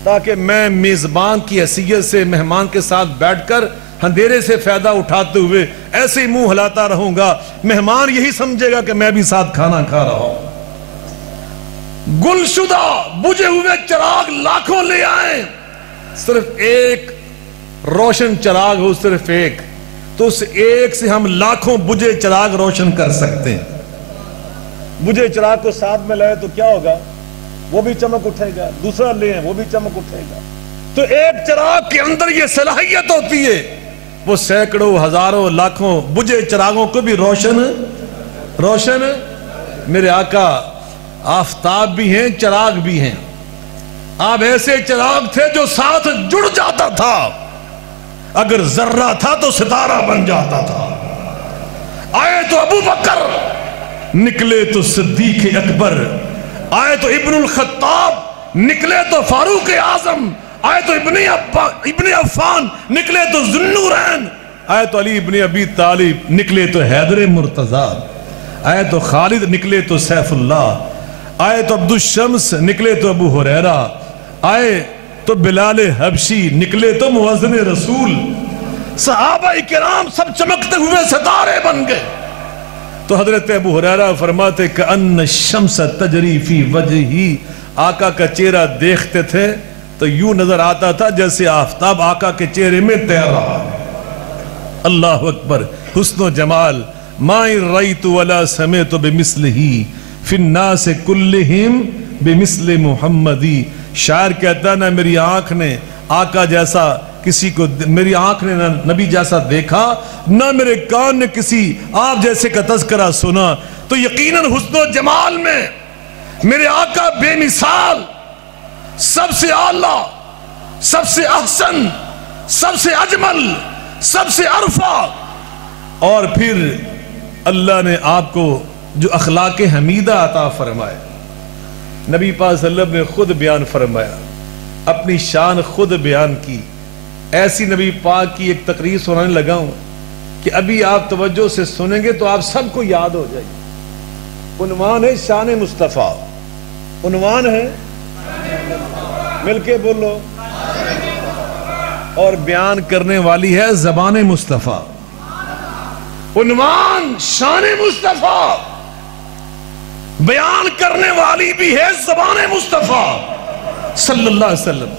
تاکہ میں میزبان کی حیثیت سے مہمان کے ساتھ بیٹھ کر اندھیرے سے فائدہ اٹھاتے ہوئے ایسے ہی منہ ہلاتا رہوں گا، مہمان یہی سمجھے گا کہ میں بھی ساتھ کھانا کھا رہا ہوں. گل شدہ بجھے ہوئے چراغ لاکھوں لے آئیں، صرف ایک روشن چراغ ہو، صرف ایک، تو اس ایک سے ہم لاکھوں بجھے چراغ روشن کر سکتے ہیں. بجھے چراغ کو ساتھ میں لائے تو کیا ہوگا؟ وہ بھی چمک اٹھے گا. دوسرا لیں وہ بھی چمک اٹھے گا. تو ایک چراغ کے اندر یہ صلاحیت ہوتی ہے، وہ سینکڑوں ہزاروں لاکھوں بجھے چراغوں کو بھی روشن. میرے آقا آفتاب بھی ہیں، چراغ بھی ہیں. آپ ایسے چراغ تھے جو ساتھ جڑ جاتا تھا، اگر ذرہ تھا تو ستارہ بن جاتا تھا. آئے تو ابو بکر، نکلے تو صدیق اکبر، آئے تو ابن الخطاب، نکلے تو فاروق اعظم، آئے تو ابن عفان، نکلے تو ذو النورین، آئے تو علی ابن ابی طالب، نکلے تو حیدر مرتضی، آئے تو خالد، نکلے تو سیف اللہ، آئے تو عبد الشمس، نکلے تو ابو ہریرہ، آئے تو بلال حبشی، نکلے تو مؤذن رسول. صحابہ کرام سب چمکتے ہوئے ستارے بن گئے. تو حضرت ابو ہریرہ فرماتے کہ ان الشمس تجری فی وجہی، آقا کا چہرہ دیکھتے تھے تو یوں نظر آتا تھا جیسے آفتاب آقا کے چہرے میں تیر رہا ہے. اللہ اکبر. حسن و جمال ما رأیت ولا سمعت بمثلہ فی الناس کلہم بمثل محمدی. شاعر کہتا ہے نہ میری آنکھ نے آقا جیسا کسی کو، میری آنکھ نے نہ نبی جیسا دیکھا، نہ میرے کان نے کسی آپ جیسے کا تذکرہ سنا. تو یقیناً حسن و جمال میں میرے آقا بے مثال، سب سے اعلیٰ، سب سے احسن، سب سے اجمل، سب سے عرفہ. اور پھر اللہ نے آپ کو جو اخلاق حمیدہ عطا فرمائے، نبی پاک صلی اللہ علیہ وسلم نے خود بیان فرمایا، اپنی شان خود بیان کی. ایسی نبی پاک کی ایک تقریر سنانے لگا ہوں کہ ابھی آپ توجہ سے سنیں گے تو آپ سب کو یاد ہو جائے گی. عنوان ہے شان مصطفیٰ. عنوان ہے، مل کے بولو، اور بیان کرنے والی ہے زبان مصطفیٰ. عنوان شان مصطفیٰ. بیان کرنے والی بھی ہے زبان مصطفیٰ صلی اللہ علیہ وسلم،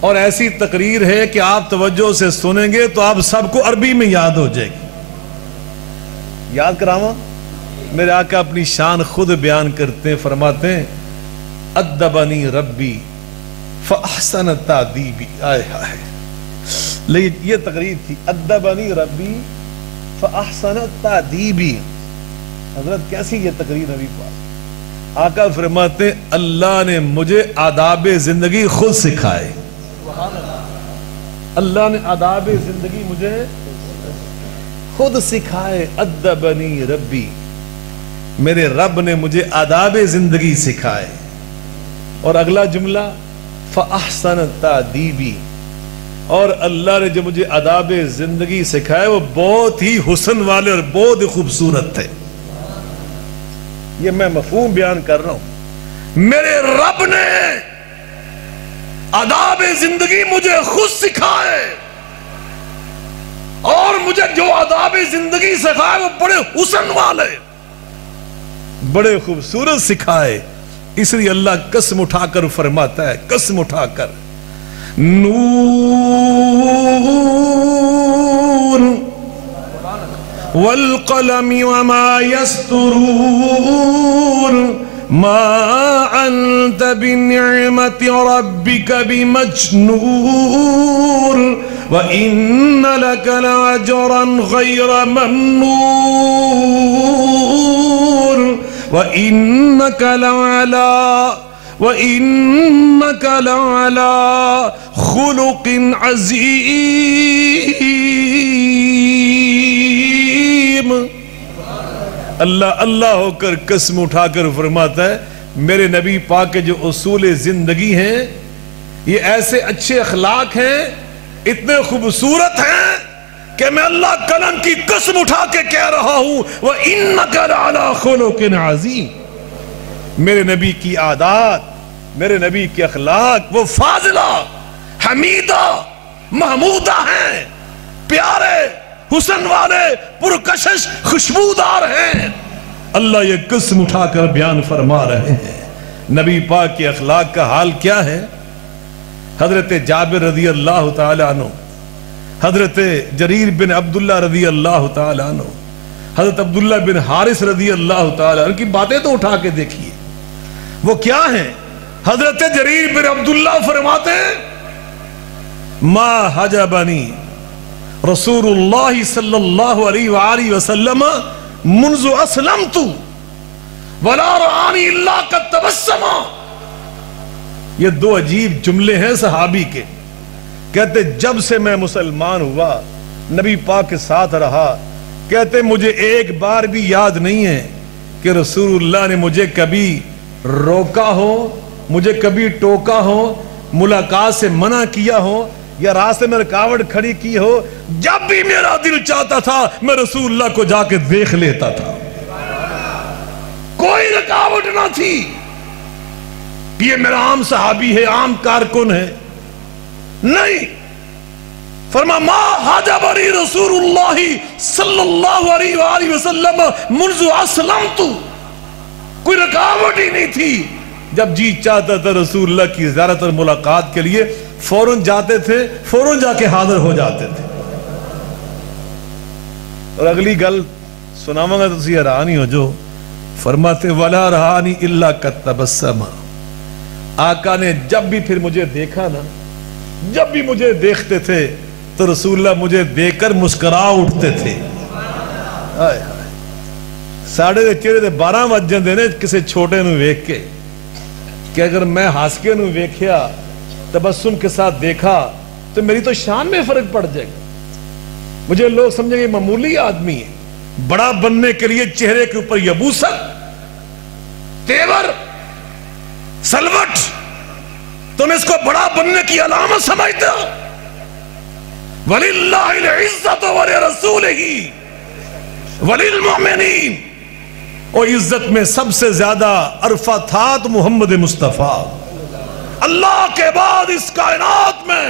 اور ایسی تقریر ہے کہ آپ توجہ سے سنیں گے تو آپ سب کو عربی میں یاد ہو جائے گی۔ یاد کراواں؟ میرے آقا اپنی شان خود بیان کرتے ہیں، فرماتے ہیں ادبنی ربی فاحسن تادیبی۔ آئے ہائے، لیکن یہ تقریر تھی، ادبنی ربی فاحسن تادیبی۔ حضرت کیسی یہ تقریر نبی پاک؟ آقا فرماتے ہیں اللہ نے مجھے آداب زندگی خود سکھائے۔ اللہ نے آداب زندگی مجھے خود سکھائے۔ ادبنی ربی، میرے رب نے مجھے آداب زندگی سکھائے۔ اور اگلا جملہ فاحسن تادیبی، اور اللہ نے جو مجھے آداب زندگی سکھائے وہ بہت ہی حسن والے اور بہت ہی خوبصورت تھے۔ یہ میں مفہوم بیان کر رہا ہوں، میرے رب نے آداب زندگی مجھے خود سکھائے، اور مجھے جو آداب زندگی سکھائے وہ بڑے حسن والے، بڑے خوبصورت سکھائے۔ اس لیے اللہ قسم اٹھا کر فرماتا ہے، قسم اٹھا کر، نون والقلم وما يسطرون ما أنت بنعمة ربك بمجنون وإن لك لأجرا غير ممنون وإنك لعلى خلق عظیم۔ اللہ اللہ ہو کر قسم اٹھا کر فرماتا ہے میرے نبی پاک کے جو اصول زندگی ہیں یہ ایسے اچھے اخلاق ہیں، اتنے خوبصورت ہیں کہ میں اللہ کلم کی قسم اٹھا کے کہہ رہا ہوں وَإِنَّكَ لَعَلَىٰ خُلُقٍ عَظِيمٍ۔ میرے نبی کی عادات، میرے نبی کے اخلاق وہ فاضلہ، حمیدہ، محمودہ ہیں، پیارے، حسن والے، پرکشش، خوشبودار ہیں۔ اللہ یہ قسم اٹھا کر بیان فرما رہے ہیں۔ نبی پاک کے اخلاق کا حال کیا ہے؟ حضرت جابر رضی اللہ تعالیٰ عنہ، حضرت جریر بن عبداللہ رضی اللہ تعالیٰ عنہ، حضرت عبداللہ بن حارث رضی اللہ تعالیٰ عنہ کی باتیں تو اٹھا کے دیکھیے، وہ کیا ہیں؟ حضرت جریر بن عبداللہ فرماتے ہیں ما حجبنی رسول اللہ صلی اللہ علیہ وآلہ وسلم منذ اسلمت ولا رآنی اللہ قد تبسم۔ یہ دو عجیب جملے ہیں صحابی کے، کہتے جب سے میں مسلمان ہوا نبی پاک کے ساتھ رہا، کہتے مجھے ایک بار بھی یاد نہیں ہے کہ رسول اللہ نے مجھے کبھی روکا ہو، مجھے کبھی ٹوکا ہو، ملاقات سے منع کیا ہو، یا راستے میں رکاوٹ کھڑی کی ہو۔ جب بھی میرا دل چاہتا تھا میں رسول اللہ کو جا کے دیکھ لیتا تھا، کوئی رکاوٹ نہ تھی۔ یہ میرا عام صحابی ہے، عام کارکن ہے، نہیں، فرما ما حجبنی رسول اللہ صلی اللہ علیہ وآلہ وسلم منذ اسلمت، کوئی رکاوٹ ہی نہیں تھی۔ جب جی چاہتا تھا رسول اللہ کی زیارت اور ملاقات کے لیے فوراً جاتے تھے، فوراً جا کے حاضر ہو جاتے تھے۔ اور اگلی گل سناواں گا تو تسی حیران ہی ہو جو، فرماتے وَلَا رَحَانِي إِلَّا قَدْ تَبَسَّمَ۔ آقا نے جب بھی پھر مجھے دیکھا نا، جب بھی مجھے دیکھتے تھے تو رسول اللہ مجھے دیکھ کر مسکرا اٹھتے تھے۔ ساڑھے دے چہرے دے 12 بج جاندے نے کسے چھوٹے نو ویکھ کے، کہ اگر میں ہنس کے نو ویکھیا تبسم کے ساتھ دیکھا تو میری تو شان میں فرق پڑ جائے گا، مجھے لوگ سمجھیں گے معمولی آدمی ہے۔ بڑا بننے کے لیے چہرے کے اوپر یبوست، تیور، سلوٹ، تم اس کو بڑا بننے کی علامت سمجھتے ہو؟ وَلِلَّهِ الْعِزَّةُ وَلِرَسُولِهِ وَلِلْمُؤْمِنِينَ۔ اور عزت میں سب سے زیادہ عرفہ تھا تو محمد مصطفیٰ، اللہ کے بعد اس کائنات میں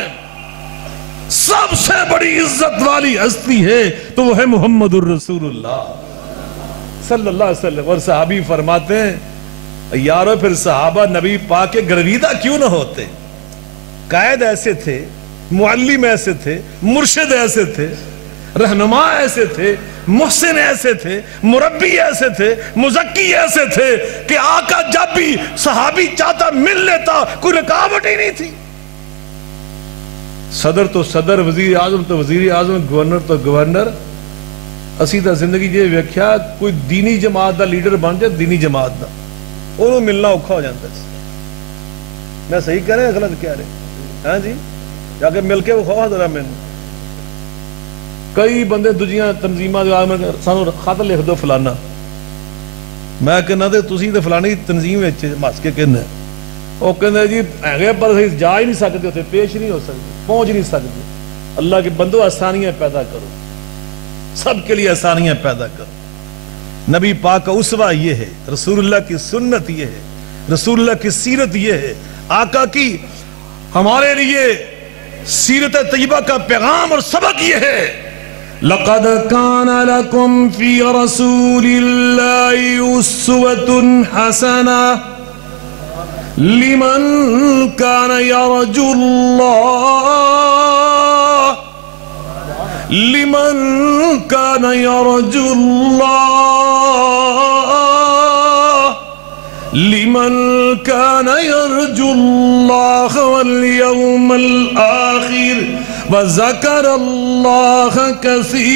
سب سے بڑی عزت والی ہستی ہے تو وہ ہے محمد الرسول اللہ صلی اللہ علیہ وسلم۔ اور صحابی فرماتے ہیں یارو پھر صحابہ نبی پاک کے گرویدہ کیوں نہ ہوتے؟ قائد ایسے تھے، معلم ایسے تھے، مرشد ایسے تھے، رہنما ایسے تھے، محسن ایسے تھے، مربی ایسے تھے، مزکی ایسے تھے کہ آقا جب بھی صحابی چاہتا مل لیتا، کوئی رکاوٹ ہی نہیں تھی۔ صدر تو صدر، وزیر اعظم تو وزیر اعظم، گورنر تو گورنر۔ اسی تا زندگی جے ویکھیا کوئی دینی جماعت دا لیڈر بن جائے، دینی جماعت دا انہوں ملنا اوکھا ہو جاتا ہے۔ میں صحیح کہہ رہے ہیں غلط کہہ رہے ہیں؟ ہاں جی، جا کے مل کے وکھاؤ ذرا میں نے۔ کئی بندے دوجیاں تنظیماں سانو خط لکھ دو فلانا، میں کہنا تے تسی تے فلانی تنظیم وچ مس کے کہنا، وہ کہنا جی ہے پر جا ہی نہیں سکتے، اتنے پیش نہیں ہو سکتے، پہنچ نہیں سکتے۔ اللہ کے بندو آسانیاں پیدا کرو، سب کے لیے آسانیاں پیدا کرو۔ نبی پاک کا اسوہ یہ ہے، رسول اللہ کی سنت یہ ہے، رسول اللہ کی سیرت یہ ہے، آقا کی ہمارے لیے سیرت طیبہ کا پیغام اور سبق یہ ہے۔ لَقَدْ كَانَ لَكُمْ فِي رَسُولِ اللَّهِ أُسْوَةٌ حَسَنَةٌ لِمَنْ كَانَ يَرْجُو اللَّهَ لِمَنْ كَانَ يَرْجُو اللَّهَ لِمَنْ كَانَ يَرْجُو اللَّهَ وَالْيَوْمَ الْآخِرِ وَذَكَرَ اللَّهَ كَثِيرًا۔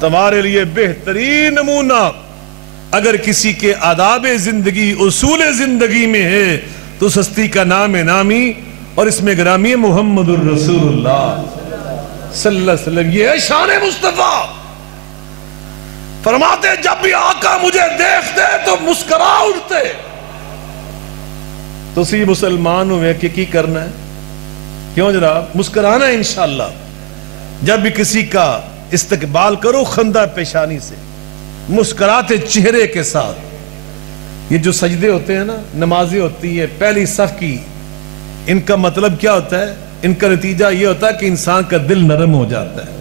تمہارے لیے بہترین نمونہ اگر کسی کے آداب زندگی، اصول زندگی میں ہے تو سستی کا نام نامی اور اس میں گرامی محمد الرسول اللہ صلی اللہ علیہ وسلم۔ یہ ہے شان مصطفیٰ۔ فرماتے جب بھی آقا مجھے دیکھتے تو مسکرا اٹھتے۔ تو اسی مسلمان ہوئے کہ کی کرنا ہے؟ کیوں جناب؟ مسکرانا ہے انشاءاللہ۔ جب بھی کسی کا استقبال کرو خندہ پیشانی سے، مسکراتے چہرے کے ساتھ۔ یہ جو سجدے ہوتے ہیں نا، نمازیں ہوتی ہیں پہلی صف کی، ان کا مطلب کیا ہوتا ہے؟ ان کا نتیجہ یہ ہوتا ہے کہ انسان کا دل نرم ہو جاتا ہے،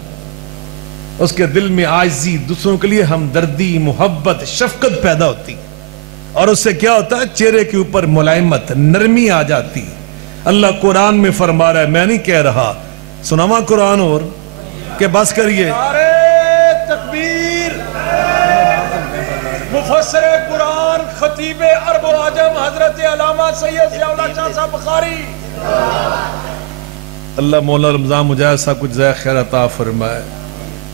اس کے دل میں عاجزی، دوسروں کے لیے ہمدردی، محبت، شفقت پیدا ہوتی، اور اس سے کیا ہوتا ہے؟ چہرے کے اوپر ملائمت، نرمی آ جاتی۔ اللہ قرآن میں فرما رہا ہے، میں نہیں کہہ رہا، سناواں قرآن اور کہ بس کریے۔ نعرہ تکبیر۔ مفسر قرآن خطیب عرب و عجم حضرت علامہ سید ضیاء اللہ شاہ صاحب بخاری۔ اللہ مولا رمضان مجاہد صاحب کچھ جزائے خیر عطا فرمائے،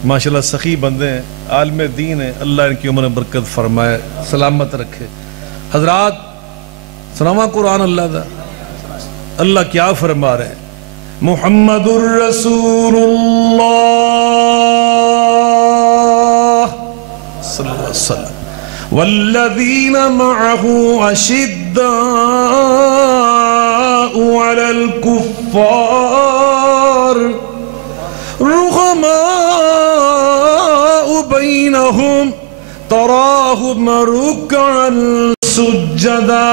ماشاءاللہ سخی بندے ہیں، عالم دین ہیں، اللہ ان کی عمر میں برکت فرمائے، سلامت رکھے۔ حضرات سناواں قرآن اللہ دا، اللہ کیا فرما رہے ہیں؟ محمد الرسول اللہ صلی اللہ علیہ وسلم والذین معه اشداء علی الکفار رحماء بینہم تراہم رکعا سجدا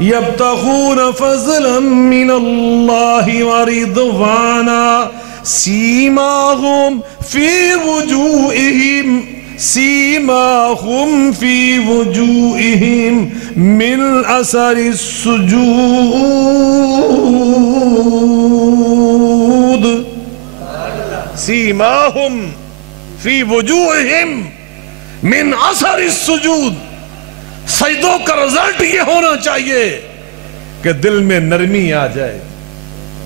یبتغون فضلا من اللہ ورضوانا سیماہم فی وجوہہم من اثر السجود سیماہم فی وجوہہم من اثر السجود۔ سجدوں کا رزلٹ یہ ہونا چاہیے کہ دل میں نرمی آ جائے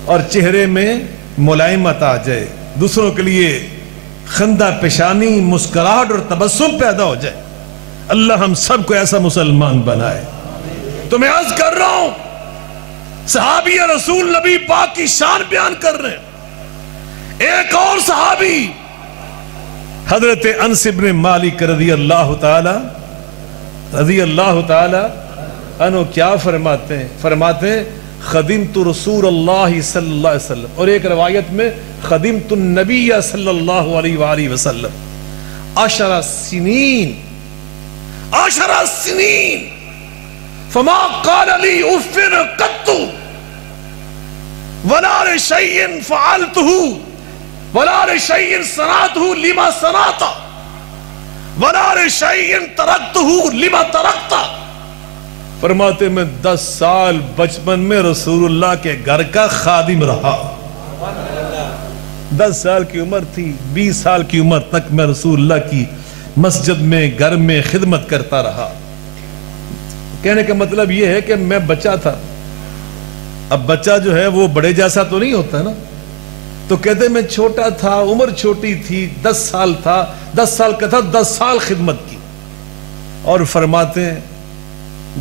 اور چہرے میں ملائمت آ جائے، دوسروں کے لیے خندہ پیشانی، مسکراہٹ اور تبسم پیدا ہو جائے۔ اللہ ہم سب کو ایسا مسلمان بنائے۔ تو میں عرض کر رہا ہوں، صحابی رسول نبی پاک کی شان بیان کر رہے ہیں۔ ایک اور صحابی حضرت انس بن مالک رضی اللہ تعالی عنہ کیا فرماتے ہیں؟ فرماتے ہیں خدمت رسول اللہ صلی اللہ علیہ وسلم، اور ایک روایت میں خدمت النبی صلی اللہ علیہ وآلہ وسلم 10 سنین فما قال لی افر قط ولا لشیء فعلته ولا لشیء صنعته لما صنعت وَلَا لِشَيْءٍ تَرَكْتُهُ لِمَا تَرَكْتَ. فرماتے میں 10 سال بچپن میں رسول اللہ کے گھر کا خادم رہا. 10 سال کی عمر تھی، 20 سال کی عمر تک میں رسول اللہ کی مسجد میں گھر میں خدمت کرتا رہا. کہنے کا مطلب یہ ہے کہ میں بچہ تھا. اب بچہ جو ہے وہ بڑے جیسا تو نہیں ہوتا نا، تو کہتے میں چھوٹا تھا، عمر چھوٹی تھی، 10 سال تھا، 10 سال کا تھا، 10 سال خدمت کی. اور فرماتے ہیں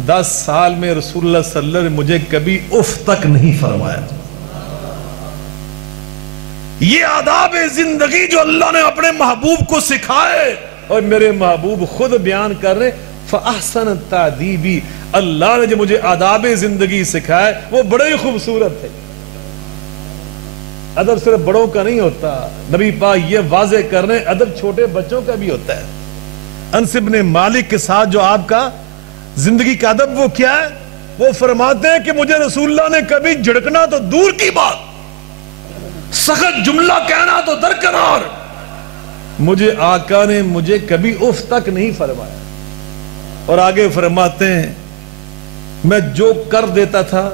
10 سال میں رسول اللہ صلی اللہ علیہ وسلم نے مجھے کبھی اف تک نہیں فرمایا. یہ آداب زندگی جو اللہ نے اپنے محبوب کو سکھائے، اور میرے محبوب خود بیان کر رہے فَأَحْسَنَ تَعْدِيبِ. اللہ نے جو مجھے آداب زندگی سکھائے وہ بڑے ہی خوبصورت ہے. ادب صرف بڑوں کا نہیں ہوتا، نبی پاک یہ واضح کر رہے ہیں ادب چھوٹے بچوں کا بھی ہوتا ہے. انس بن مالک کے ساتھ جو آپ کا زندگی کا ادب وہ کیا ہے؟ وہ فرماتے ہیں کہ مجھے رسول اللہ نے کبھی جھڑکنا تو دور کی بات، سخت جملہ کہنا تو درکنار، مجھے آقا نے مجھے کبھی اف تک نہیں فرمایا. اور آگے فرماتے ہیں میں جو کر دیتا تھا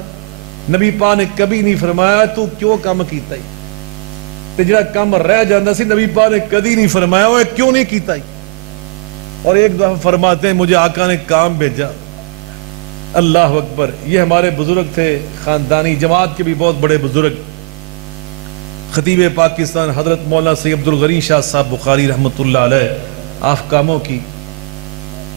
نبی پاک نے کبھی نہیں فرمایا تو کیوں کام کیتا ہی، تے جڑا کام رہ جاندہ سی نبی پاک نے کبھی نہیں فرمایا وہ کیوں نہیں کیتا ہی. اور ایک دفعہ فرماتے ہیں مجھے آقا نے کام بھیجا. اللہ اکبر. یہ ہمارے بزرگ تھے خاندانی جماعت کے بھی بہت بڑے بزرگ، خطیب پاکستان حضرت مولانا سید عبدالغنی شاہ صاحب بخاری رحمۃ اللہ علیہ آفقاموں کی.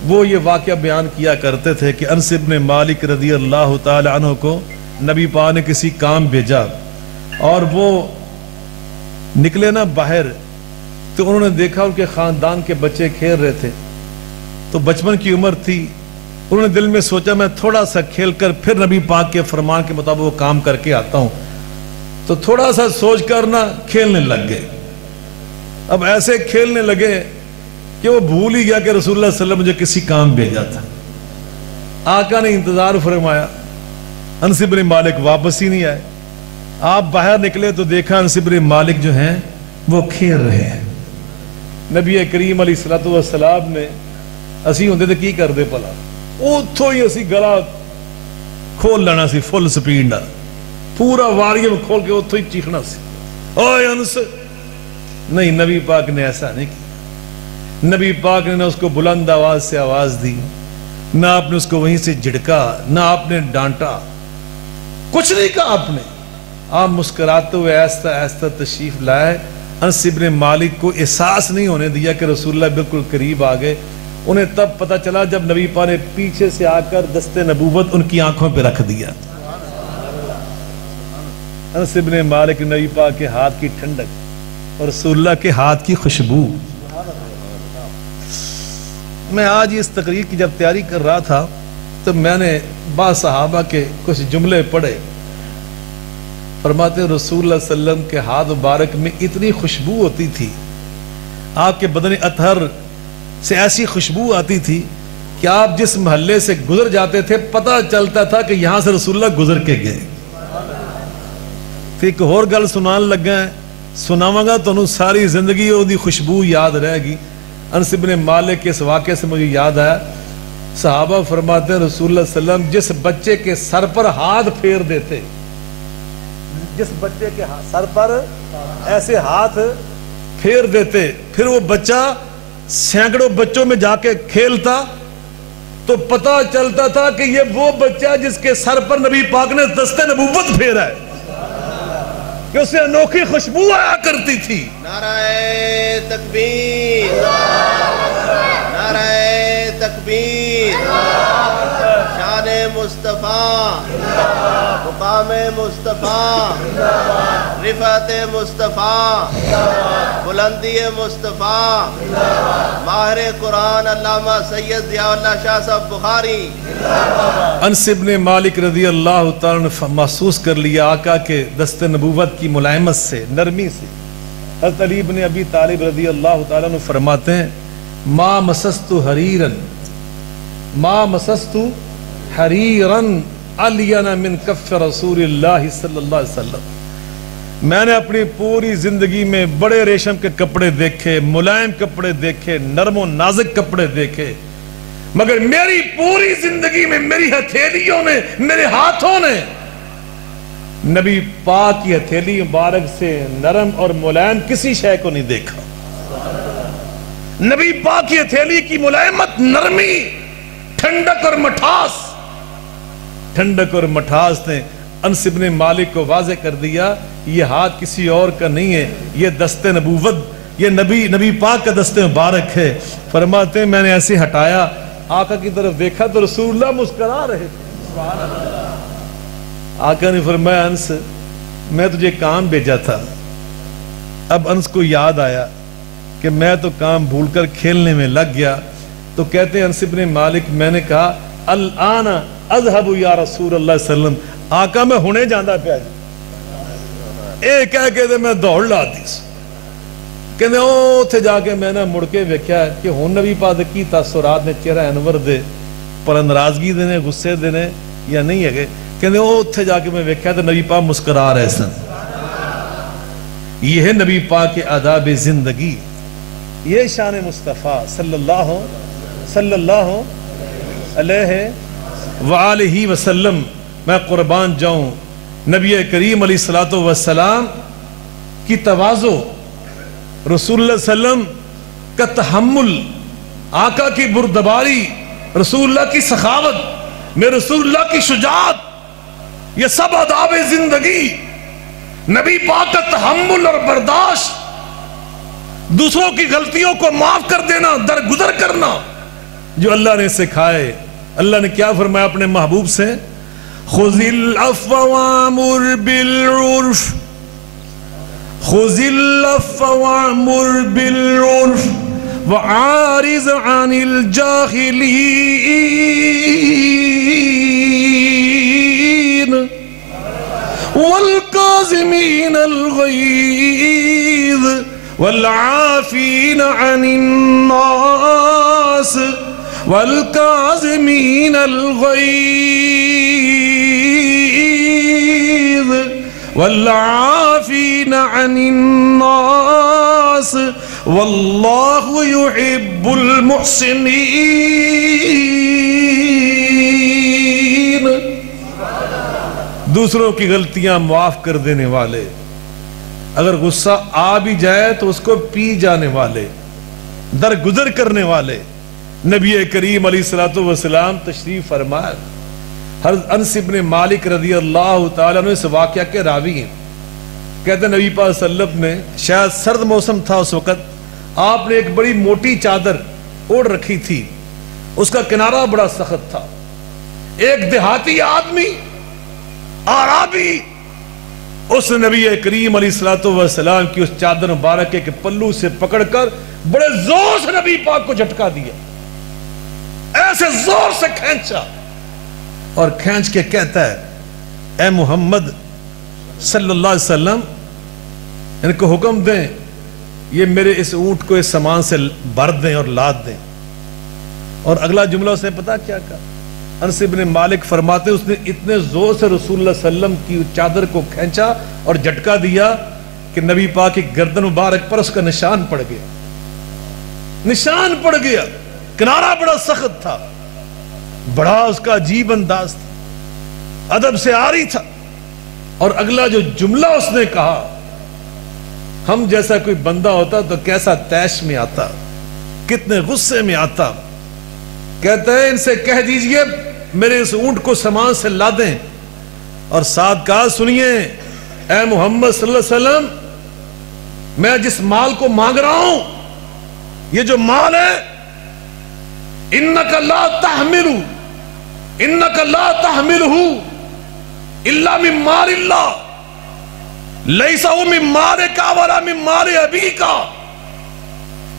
وہ یہ واقعہ بیان کیا کرتے تھے کہ انس بن مالک رضی اللہ تعالی عنہ کو نبی پاک نے کسی کام بھیجا اور وہ نکلے نا باہر، تو انہوں نے دیکھا ان کے خاندان کے بچے کھیل رہے تھے. تو بچپن کی عمر تھی، انہوں نے دل میں سوچا میں تھوڑا سا کھیل کر پھر نبی پاک کے فرمان کے مطابق وہ کام کر کے آتا ہوں. تو تھوڑا سا سوچ کر نا کھیلنے لگ گئے. اب ایسے کھیلنے لگے کہ وہ بھول ہی گیا کہ رسول اللہ صلی اللہ علیہ وسلم مجھے کسی کام بھیجا تھا. آقا نے انتظار فرمایا، انس بن مالک واپس ہی نہیں آئے. آپ باہر نکلے تو دیکھا انس بن مالک جو ہیں وہ کھیل رہے ہیں. نبی کریم علیہ السلام نے اسی ہوندے تے کی کر دے پلا، اتھو ہی اسی گلا کھول لینا سی فل سپیڈ نال، پورا واریم کھول کے اتھو ہی چیخنا سی اوئے انس. نہیں، نبی پاک نے ایسا نہیں کیا. نبی پاک نے نہ اس کو بلند آواز سے آواز دی، نہ آپ نے اس کو وہیں سے جھڑکا، نہ آپ نے ڈانٹا، کچھ نہیں کہا آپ نے. آپ مسکراتے ہوئے آہستہ آہستہ تشریف لائے. انس بن مالک کو احساس نہیں ہونے دیا کہ رسول اللہ بالکل قریب آ گئے. انہیں تب پتہ چلا جب نبی پاک نے پیچھے سے آ کر دست نبوت ان کی آنکھوں پہ رکھ دیا. انس بن مالک نبی پاک کے ہاتھ کی ٹھنڈک اور رسول اللہ کے ہاتھ کی خوشبو. میں آج اس تقریر کی جب تیاری کر رہا تھا تو میں نے بعض صحابہ کے کچھ جملے پڑھے. فرماتے رسول اللہ صلی اللہ علیہ وسلم کے ہاتھ مبارک میں اتنی خوشبو ہوتی تھی، آپ کے بدن اطہر سے ایسی خوشبو آتی تھی کہ آپ جس محلے سے گزر جاتے تھے پتہ چلتا تھا کہ یہاں سے رسول اللہ گزر کے گئے. ایک اور گل سنان لگا ہے، سناواں گا تو انہوں ساری زندگی وہ دی خوشبو یاد رہے گی. انس بن مالک کے اس واقعے سے مجھے یاد آیا، صحابہ فرماتے ہیں رسول اللہ صلی اللہ علیہ وسلم جس بچے کے سر پر ہاتھ پھیر دیتے، جس بچے کے سر پر ایسے ہاتھ پھیر دیتے، پھر وہ بچہ سینکڑوں بچوں میں جا کے کھیلتا تو پتہ چلتا تھا کہ یہ وہ بچہ جس کے سر پر نبی پاک نے دست نبوت پھیرا ہے، کہ اسے انوکھی خوشبو آیا کرتی تھی. نعرہ تکبیر، نعرہ تکبیر، شان مصطفیٰ، مقام مصطفیٰ، رفعت مصطفیٰ، بلندی مصطفیٰ، ماہر قرآن علامہ سید ضیاء اللہ شاہ صاحب بخاری. انس بن مالک رضی اللہ تعالیٰ نے محسوس کر لیا آقا کے دست نبوت کی ملائمت سے، نرمی سے. حضرت علی بن ابی طالب رضی اللہ تعالیٰ نے فرماتے ہیں ما مسست حریرن، ما مسست حریرن علین من کف رسول اللہ صلی اللہ علیہ وسلم. میں نے اپنی پوری زندگی میں بڑے ریشم کے کپڑے دیکھے، ملائم کپڑے دیکھے، نرم و نازک کپڑے دیکھے، مگر میری پوری زندگی میں میری ہتھیلیوں نے، میرے ہاتھوں نے نبی پاک کی ہتھیلی مبارک سے نرم اور ملائم کسی شے کو نہیں دیکھا۔ نبی پاک کی ہتھیلی کی ملائمت، نرمی، ٹھنڈک اور مٹھاس، ٹھنڈک اور مٹھاس نے انس بن مالک کو واضح کر دیا یہ ہاتھ کسی اور کا نہیں ہے، یہ دست نبوت، یہ نبی پاک کا دست مبارک ہے۔ فرماتے ہیں میں نے ایسے ہٹایا، آقا کی طرف دیکھا تو رسول اللہ مسکرا رہے تھے۔ آقا نے فرمایا انس میں تجھے کام بھیجا تھا۔ اب انس کو یاد آیا کہ میں تو کام بھول کر کھیلنے میں لگ گیا، تو کہتے ہیں انس بن مالک میں نے کہا الآن اذهب یا رسول اللہ صلی اللہ علیہ وسلم، آقا میں ہونے جاندہ پیا جی ایک کہہ کے میں دوڑ لا دی کہنے او تھے جا کے میں نے مڑ کے ویکھیا کہ ہون نبی پاک کی تاثرات نے چہرہ انور دے پر ناراضگی دینے، غصے دینے یا نہیں ہے کہنے او تھے جا کے میں ویکھیا تو نبی پاک مسکرا رہے سن۔ یہ ہے نبی پاک کے آداب زندگی، یہ شان مصطفیٰ صلی اللہ علیہ وآلہ وسلم۔ میں قربان جاؤں نبی کریم علیہ الصلوۃ والسلام کی تواضع، رسول اللہ صلی اللہ علیہ وسلم کا تحمل، آقا کی بردباری، رسول اللہ کی سخاوت میں رسول اللہ کی شجاعت، یہ سب آداب زندگی، نبی پاک کا تحمل اور برداشت، دوسروں کی غلطیوں کو معاف کر دینا، درگزر کرنا، جو اللہ نے سکھائے۔ اللہ نے کیا فرمایا اپنے محبوب سے؟ خذ العفو وامر بالعرف، خذ العفو وامر بالعرف وعارض عن الجاہلین والکاظمین الغیظ والعافین عن الناس والکاظمین الغیظ والعافین عن الناس واللہ یحب المحسنین۔ دوسروں کی غلطیاں معاف کر دینے والے، اگر غصہ آ بھی جائے تو اس کو پی جانے والے، درگزر کرنے والے۔ نبی کریم علیہ السلام تشریف فرمائے، حضرت انس بن مالک رضی اللہ تعالیٰ عنہ اس واقعہ کے راوی ہیں، کہتے ہیں نبی پاک صلی اللہ علیہ وسلم نے، شاید سرد موسم تھا اس وقت، آپ نے ایک بڑی موٹی چادر اوڑھ رکھی تھی، اس کا کنارہ بڑا سخت تھا۔ ایک دیہاتی آدمی آرابی اس نبی کریم علیہ السلام کی اس چادر مبارک کے پلو سے پکڑ کر بڑے زور سے نبی پاک کو جھٹکا دیا، ایسے زور سے کھینچا اور کھینچ کے کہتا ہے اے محمد صلی اللہ علیہ وسلم ان کو حکم دیں یہ میرے اس اونٹ کو اس سامان سے بھر دیں اور لاد دیں۔ اور اگلا جملہ اس نے پتا کیا کہا؟ انس بن مالک فرماتے اس نے اتنے زور سے رسول اللہ صلی اللہ علیہ وسلم کی چادر کو کھینچا اور جھٹکا دیا کہ نبی پاک کی گردن مبارک پر اس کا نشان پڑ گیا، نشان پڑ گیا۔ کنارہ بڑا سخت تھا، بڑا اس کا عجیب انداز تھا، ادب سے آری تھا۔ اور اگلا جو جملہ اس نے کہا، ہم جیسا کوئی بندہ ہوتا تو کیسا تیش میں آتا، کتنے غصے میں آتا۔ کہتا ہے ان سے کہہ دیجئے میرے اس اونٹ کو سامان سے لا دیں، اور ساتھ کہا سنیے اے محمد صلی اللہ علیہ وسلم میں جس مال کو مانگ رہا ہوں یہ جو مال ہے انکا لا تحملہ الا من مال اللہ لیسا ہو من مالکا ولا من مال ابیکا،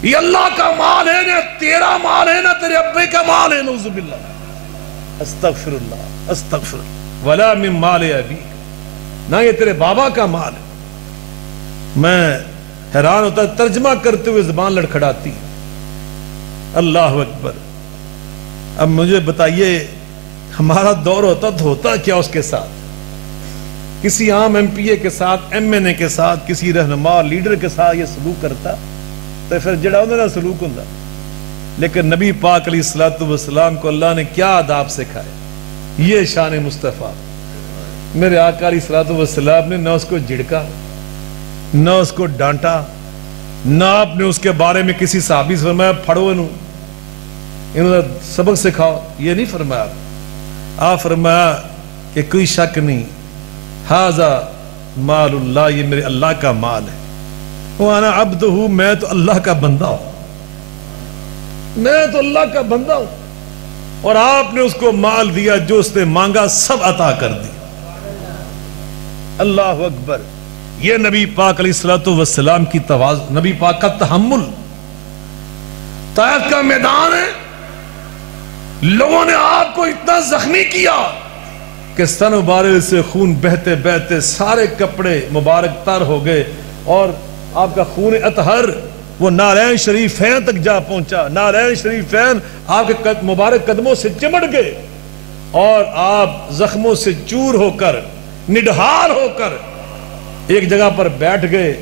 یہ اللہ کا مال ہے نہ تیرا مال ہے نہ تیرے ابے کا مال ہے، نعوذ باللہ، استغفر اللہ استغفر اللہ، ولا من مال ابیک، نہ یہ تیرے بابا کا مال ہے۔ میں حیران ہوتا ترجمہ کرتے ہوئے زبان لڑکھڑاتی، اللہ اکبر۔ اب مجھے بتائیے ہمارا دور ہوتا تو ہوتا کیا اس کے ساتھ؟ کسی عام ایم پی اے کے ساتھ، ایم این اے کے ساتھ، کسی رہنما لیڈر کے ساتھ یہ سلوک کرتا تو پھر جڑا انہوں نے سلوک ہوں. لیکن نبی پاک علیہ الصلوۃ والسلام کو اللہ نے کیا آداب سکھائے، یہ شان مصطفیٰ. میرے آقا علیہ الصلوۃ والسلام نے نہ اس کو جھڑکا، نہ اس کو ڈانٹا، نہ آپ نے اس کے بارے میں کسی صحابی سے فرمایا پھڑو انہوں نے سبق سکھاؤ، یہ نہیں فرمایا. آپ فرمایا کہ کوئی شک نہیں، ھذا مال اللہ، یہ میرے اللہ کا مال ہے، وانا عبدہ، میں تو اللہ کا بندہ ہوں، میں تو اللہ کا بندہ ہوں. اور آپ نے اس کو مال دیا، جو اس نے مانگا سب عطا کر دی. اللہ اکبر. یہ نبی پاک علیہ الصلوۃ والسلام کی تواضع، نبی پاک کا تحمل. طائف کا میدان ہے، لوگوں نے آپ کو اتنا زخمی کیا کہ سن مبارک سے خون بہتے بہتے سارے کپڑے مبارک تر ہو گئے، اور آپ کا خون اطہر وہ نارائن شریفین تک جا پہنچا. نارائن شریفین آپ کے مبارک قدموں سے چمٹ گئے، اور آپ زخموں سے چور ہو کر، نڈھال ہو کر ایک جگہ پر بیٹھ گئے.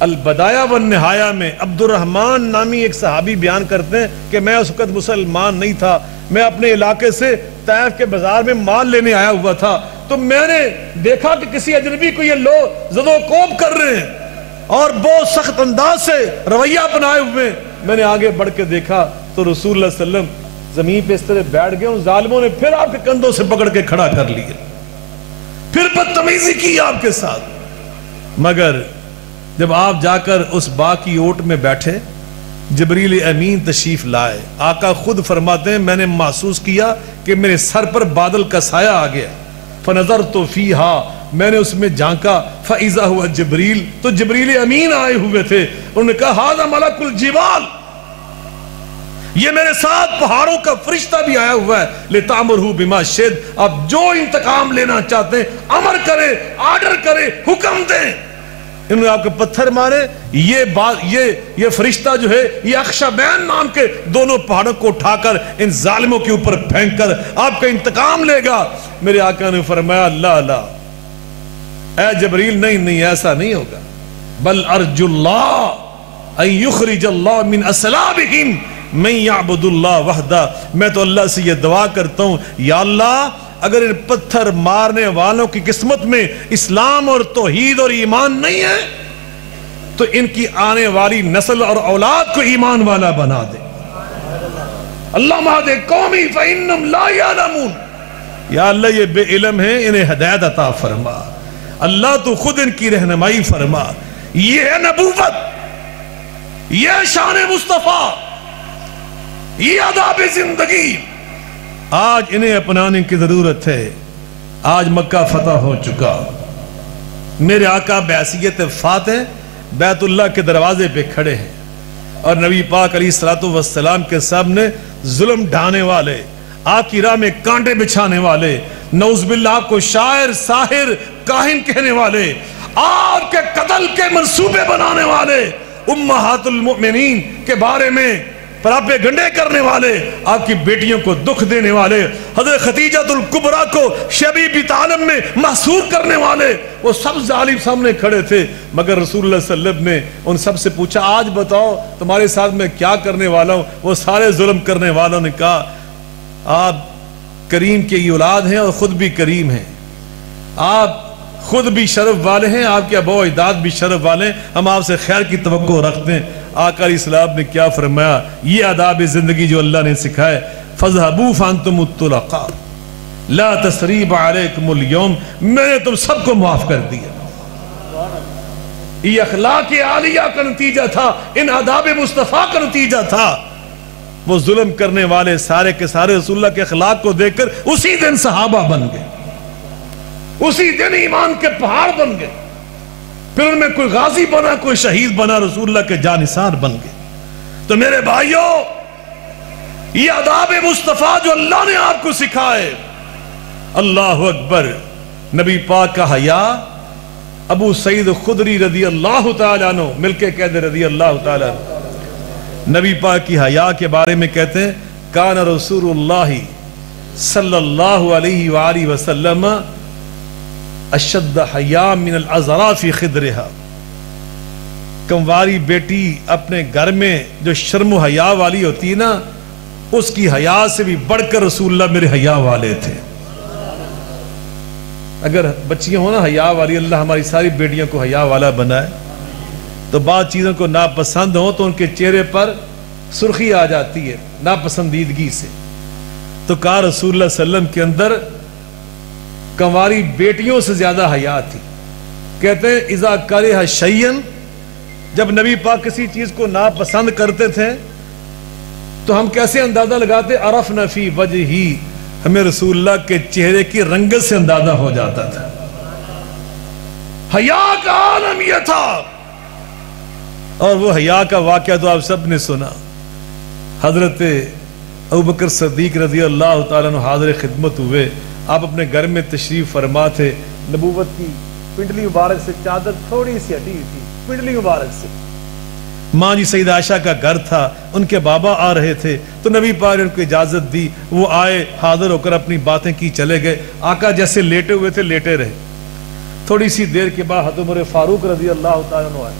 البدایہ والنہایہ میں عبد الرحمن نامی ایک صحابی بیان کرتے ہیں کہ میں اس وقت مسلمان نہیں تھا، میں اپنے علاقے سے طائف کے بازار میں مال لینے آیا ہوا تھا، تو میں نے دیکھا کہ کسی اجنبی کو یہ لوگ زد و کوب کر رہے ہیں اور بہت سخت انداز سے رویہ بنائے ہوئے. میں نے آگے بڑھ کے دیکھا تو رسول اللہ صلی اللہ علیہ وسلم زمین پہ اس طرح بیٹھ گئے، ان ظالموں نے پھر آپ کے کندھوں سے پکڑ کے کھڑا کر لیے، پھر بدتمیزی کی آپ کے ساتھ. مگر جب آپ جا کر اس باغ کی اوٹ میں بیٹھے، جبریل امین تشریف لائے. آقا خود فرماتے ہیں میں نے محسوس کیا کہ میرے سر پر بادل کا سایہ آ گیا. فنظرت فیہا، میں نے اس میں جھانکا، فاذا ہوا جبریل، تو جبریل امین آئے ہوئے تھے. انہوں نے کہا ھذا ملک الجبال، یہ میرے ساتھ پہاڑوں کا فرشتہ بھی آیا ہوا ہے. لتعمرہ بما شئت، آپ جو انتقام لینا چاہتے ہیں امر کریں، آرڈر کریں، حکم دیں. انہوں نے آپ کے پتھر مارے. یہ فرشتہ جو ہے یہ اخشبین نام کے دونوں پہاڑوں کو اٹھا کر ان ظالموں کے اوپر پھینک کر آپ کا انتقام لے گا. میرے آقا نے فرمایا لا اے جبریل، نہیں ایسا نہیں ہوگا. بل ارجو اللہ ان یخرج اللہ من اصلابہم من یعبد اللہ وحدہ، میں تو اللہ سے یہ دعا کرتا ہوں یا اللہ اگر ان پتھر مارنے والوں کی قسمت میں اسلام اور توحید اور ایمان نہیں ہے تو ان کی آنے والی نسل اور اولاد کو ایمان والا بنا دے. اللہ مہد قومی فإنہم لا یعلمون، یا اللہ یہ بے علم ہیں، انہیں ہدایت عطا فرما. اللہ تو خود ان کی رہنمائی فرما. یہ ہے نبوت، یہ شان مصطفیٰ، یہ آداب زندگی. آج انہیں اپنانے کی ضرورت ہے. آج مکہ فتح ہو چکا، میرے آقا بحیثیت فاتح بیت اللہ کے دروازے پہ کھڑے ہیں، اور نبی پاک علیہ الصلوۃ والسلام کے سامنے ظلم ڈھانے والے، آپ کی راہ میں کانٹے بچھانے والے، نعوذ باللہ آپ کو شاعر، ساحر، کاہن کہنے والے، آپ کے قتل کے منصوبے بنانے والے، امہات المؤمنین کے بارے میں پراپے گنڈے کرنے والے، آپ کی بیٹیوں کو دکھ دینے والے، حضرت خدیجہ الکبریٰ کو شبیبی عالم میں محصور کرنے والے، وہ سب ظالم سامنے کھڑے تھے. مگر رسول اللہ صلی اللہ علیہ وسلم نے ان سب سے پوچھا آج بتاؤ تمہارے ساتھ میں کیا کرنے والا ہوں. وہ سارے ظلم کرنے والوں نے کہا آپ کریم کی اولاد ہیں اور خود بھی کریم ہیں، آپ خود بھی شرف والے ہیں، آپ کے ابا و اجداد بھی شرف والے ہیں، ہم آپ سے خیر کی توقع رکھتے ہیں. آقا علیہ السلام نے کیا فرمایا؟ یہ آداب زندگی جو اللہ نے سکھائے، فَاذْهَبُوا فَأَنْتُمُ الطُّلَقَاءُ لَا تَثْرِيبَ عَلَيْكُمُ الْيَوْمِ، میں نے تم سب کو معاف کر دیا. یہ اخلاق عالیہ کا نتیجہ تھا، ان آداب مصطفیٰ کا نتیجہ تھا. وہ ظلم کرنے والے سارے کے سارے رسول اللہ کے اخلاق کو دیکھ کر اسی دن صحابہ بن گئے، اسی دن ایمان کے پہاڑ بن گئے. پھر ان میں کوئی غازی بنا، کوئی شہید بنا، رسول اللہ کے جانثار بن گئے. تو میرے بھائیوں، یہ آداب مصطفیٰ جو اللہ نے آپ کو سکھائے، اللہ اکبر. نبی پاک کا حیا، ابو سعید خدری رضی اللہ تعالیٰ عنہ، مل کے کہہ دے رضی اللہ تعالیٰ عنہ، نبی پاک کی حیا کے بارے میں کہتے ہیں کان رسول اللہ صلی اللہ علیہ وآلہ وسلم اشد حیا من العذراء فی خدرہا، کنواری بیٹی اپنے گھر میں جو شرم و حیا والی ہوتی ہے نا، اس کی حیا سے بھی بڑھ کر رسول اللہ میرے حیا والے تھے۔ اگر بچیاں ہوں نا حیا والی، اللہ ہماری ساری بیٹیوں کو حیا والا بنائے، تو بعض چیزوں کو ناپسند ہوں تو ان کے چہرے پر سرخی آ جاتی ہے ناپسندیدگی سے، تو کہا رسول اللہ صلی اللہ علیہ وسلم کے اندر کنواری بیٹیوں سے زیادہ حیا تھی۔ کہتے ہیں اذا کرہ شیئا، جب نبی پاک کسی چیز کو ناپسند کرتے تھے تو ہم کیسے اندازہ لگاتے؟ عرفنا فی وجہی، ہمیں رسول اللہ کے چہرے کی رنگت سے اندازہ ہو جاتا تھا۔ حیا کا عالم یہ تھا، اور وہ حیا کا واقعہ تو آپ سب نے سنا۔ حضرت ابوبکر صدیق رضی اللہ تعالیٰ عنہ حاضر خدمت ہوئے، آپ اپنے گھر میں تشریف فرما تھے، نبوت کی پنڈلی مبارک سے چادر تھوڑی سی ہٹی ہوئی تھی، پنڈلی مبارک سے۔ ماں جی سیدہ عائشہ کا گھر تھا، ان کے بابا آ رہے تھے تو نبی پاک نے ان کو اجازت دی، وہ آئے، حاضر ہو کر اپنی باتیں کی چلے گئے۔ آقا جیسے لیٹے ہوئے تھے لیٹے رہے، تھوڑی سی دیر کے بعد حضرت عمر فاروق رضی اللہ تعالیٰ عنہ آئے،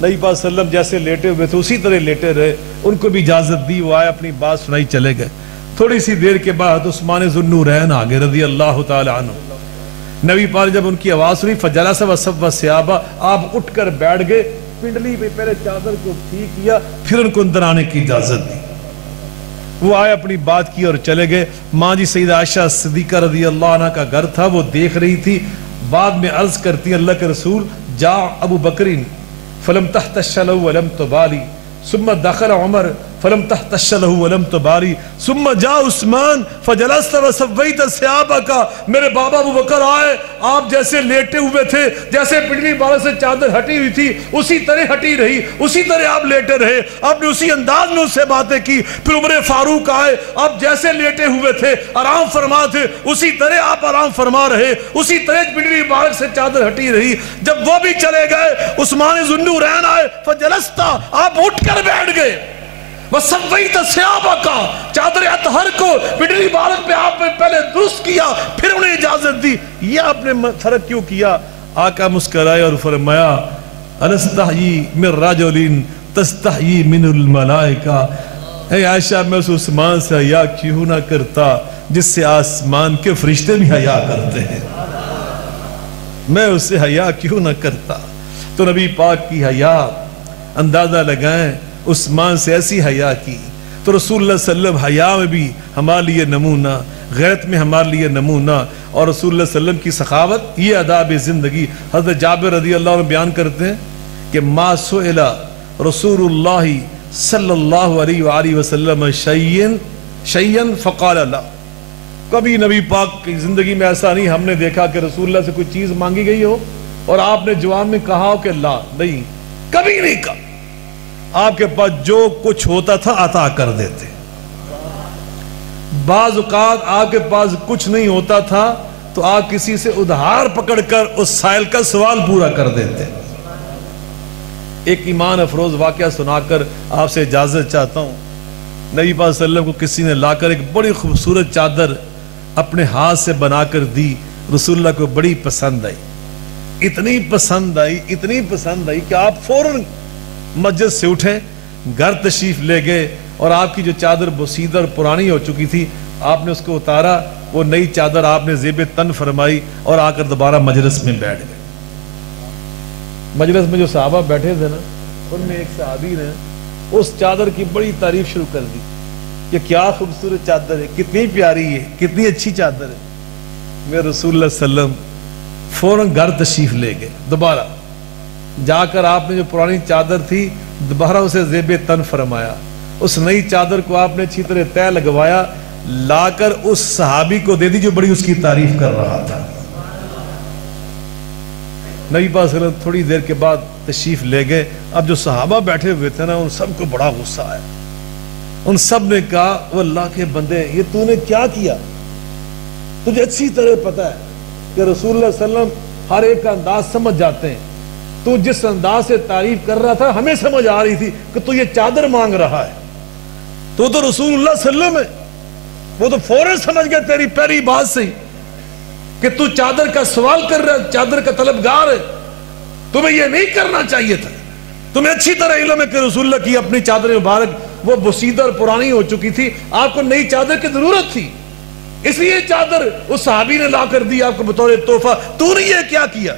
نبی پاک صلی اللہ علیہ وسلم جیسے لیٹے ہوئے تھے اسی طرح لیٹے رہے، ان کو بھی اجازت دی، وہ آئے اپنی بات سنائی چلے گئے۔ تھوڑی سی دیر کے بعد عثمان ذو النورین آگئے رضی اللہ تعالیٰ عنہ، نبی پاک جب ان کی آواز سنی فجلس وصف ثیابہ، آپ اٹھ کر بیٹھ گئے، پنڈلی پہ پہلے چادر کو ٹھیک کیا، پھر ان کو اندر آنے کی اجازت دی۔ وہ آئے اپنی بات کی اور چلے گئے۔ ماں جی سیدہ عائشہ صدیقہ رضی اللہ عنہ کا گھر تھا، وہ دیکھ رہی تھی، بعد میں عرض کرتی اللہ کے رسول جا ابو بکرین فلم تحتش له ولم تبالی ثم دخل عمر فلم تحتش له ولم تبالی ثم جاء عثمان فجلست وسويت ثيابك، میرے بابا ابو بکر آئے، آپ جیسے لیٹے ہوئے تھے، جیسے پنڈلی بالوں سے چادر ہٹی ہوئی تھی اسی طرح ہٹی رہی، اسی طرح آپ لیٹے رہے، آپ نے اسی انداز میں اس سے باتیں کی۔ پھر عمر فاروق آئے، آپ جیسے لیٹے ہوئے تھے آرام فرما تھے اسی طرح آپ آرام فرما رہے، اسی طرح پنڈلی بالوں سے چادر ہٹی رہی۔ جب وہ بھی چلے گئے عثمان ذو النورین آئے، فجلست، آپ اٹھ کر بیٹھ گئے، وَسَوَّيْتَ ثِيَابَكَ، چادر اطہر کو پنڈلی بالوں پہ آپ نے پہلے درست کیا، پھر انہیں اجازت دی۔ یہ آپ نے فرق کیوں کیا؟ آقا مسکرائے اور فرمایا انستحیی من رجل تستحیی من الملائکہ، اے عائشہ میں اس عثمان سے حیا کیوں نہ کرتا جس سے آسمان کے فرشتے بھی حیا کرتے ہیں، میں اس سے حیا کیوں نہ کرتا؟ تو نبی پاک کی حیا اندازہ لگائیں، عثمان سے ایسی حیا کی، تو رسول اللہ صلی اللہ علیہ وسلم حیا میں بھی ہمارے لیے نمونہ، غیرت میں ہمارے لیے نمونہ، اور رسول اللہ صلی اللہ علیہ وسلم کی سخاوت، یہ آداب زندگی۔ حضرت جابر رضی اللہ عنہ بیان کرتے ہیں کہ ما سئل رسول اللہ صلی اللہ علیہ وآلہ وسلم شیئن فقال لا، کبھی نبی پاک کی زندگی میں ایسا نہیں ہم نے دیکھا کہ رسول اللہ سے کوئی چیز مانگی گئی ہو اور آپ نے جواب میں کہا ہو کہ لا، نہیں، کبھی نہیں کہا۔ آپ کے پاس جو کچھ ہوتا تھا عطا کر دیتے۔ بعض اوقات آپ کے پاس کچھ نہیں ہوتا تھا تو آپ کسی سے ادھار پکڑ کر اس سائل کا سوال پورا کر دیتے۔ ایک ایمان افروز واقعہ سنا کر آپ سے اجازت چاہتا ہوں۔ نبی پاک صلی اللہ علیہ وسلم کو کسی نے لا کر ایک بڑی خوبصورت چادر اپنے ہاتھ سے بنا کر دی، رسول اللہ کو بڑی پسند آئی، اتنی پسند آئی کہ آپ فوراً مسجد سے اٹھے، گھر تشریف لے گئے، اور آپ کی جو چادر بوسیدہ اور پرانی ہو چکی تھی آپ نے اس کو اتارا، وہ نئی چادر آپ نے زیب تن فرمائی اور آ کر دوبارہ مجلس میں بیٹھ گئے۔ مجلس میں جو صحابہ بیٹھے تھے نا، ان میں ایک صحابی نے اس چادر کی بڑی تعریف شروع کر دی کہ کیا خوبصورت چادر ہے، کتنی پیاری ہے، کتنی اچھی چادر ہے۔ میرے رسول اللہ صلی اللہ علیہ وسلم فوراً گھر تشریف لے گئے، دوبارہ جا کر آپ نے جو پرانی چادر تھی دوبارہ اسے زیب تن فرمایا، اس نئی چادر کو آپ نے اچھی طرح تہ لگوایا، لا کر اس صحابی کو دے دی جو بڑی اس کی تعریف کر رہا تھا۔ نبی پاک صلی اللہ علیہ وسلم تھوڑی دیر کے بعد تشریف لے گئے۔ اب جو صحابہ بیٹھے ہوئے تھے نا، ان سب کو بڑا غصہ آیا، ان سب نے کہا وہ اللہ کے بندے، یہ تو نے کیا کیا؟ تجھے اچھی طرح پتا ہے کہ رسول اللہ صلی اللہ علیہ وسلم ہر ایک کا انداز سمجھ جاتے ہیں، تو جس انداز سے تعریف کر رہا تھا ہمیں سمجھ آ رہی تھی کہ تو یہ چادر مانگ رہا ہے، تو رسول اللہ صلی اللہ علیہ وسلم ہے، وہ تو فوراً سمجھ گئے تیری پہلی بات سے ہی۔ کہ تو چادر کا سوال کر رہا ہے، چادر کا طلبگار ہے. تمہیں یہ نہیں کرنا چاہیے تھا. تمہیں اچھی طرح علم ہے کہ رسول اللہ کی اپنی چادر مبارک وہ بسیدہ اور پرانی ہو چکی تھی، آپ کو نئی چادر کی ضرورت تھی، اس لیے چادر اس صحابی نے لا کر دی آپ کو بطور تحفہ. تو نے یہ کیا کیا؟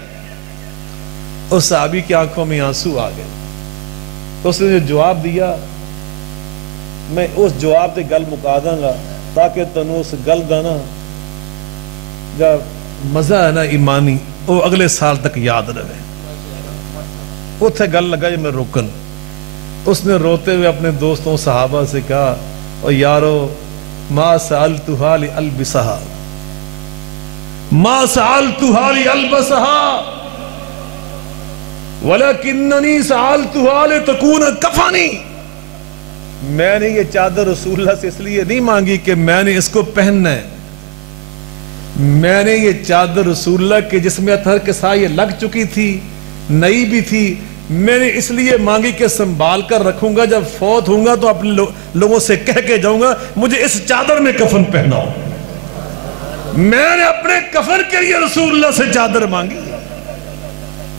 اس صحابی کی آنکھوں میں آنسو آ گئے. اس نے جو جواب دیا، میں اس جواب سے گل مکا داں گا تاکہ تنو اس گل دا نا جب مزہ ہے نا ایمانی وہ اگلے سال تک یاد رہے. اتھے گل لگا جو میں روکن. اس نے روتے ہوئے اپنے دوستوں صحابہ سے کہا، اور یارو ما سألتها لألبسها ما سألتها لألبسها ولیکننی سألتها لتکون کفانی. میں نے یہ چادر رسول اللہ سے اس لیے نہیں مانگی کہ میں نے اس کو پہننا ہے، میں نے یہ چادر رسول اللہ کے جس میں اطہر کے سائے لگ چکی تھی، نئی بھی تھی، میں نے اس لیے مانگی کہ سنبھال کر رکھوں گا، جب فوت ہوں گا تو اپنے لوگوں سے کہہ کے جاؤں گا مجھے اس چادر میں کفن پہناؤ. میں نے اپنے کفن کے لیے رسول اللہ سے چادر مانگی.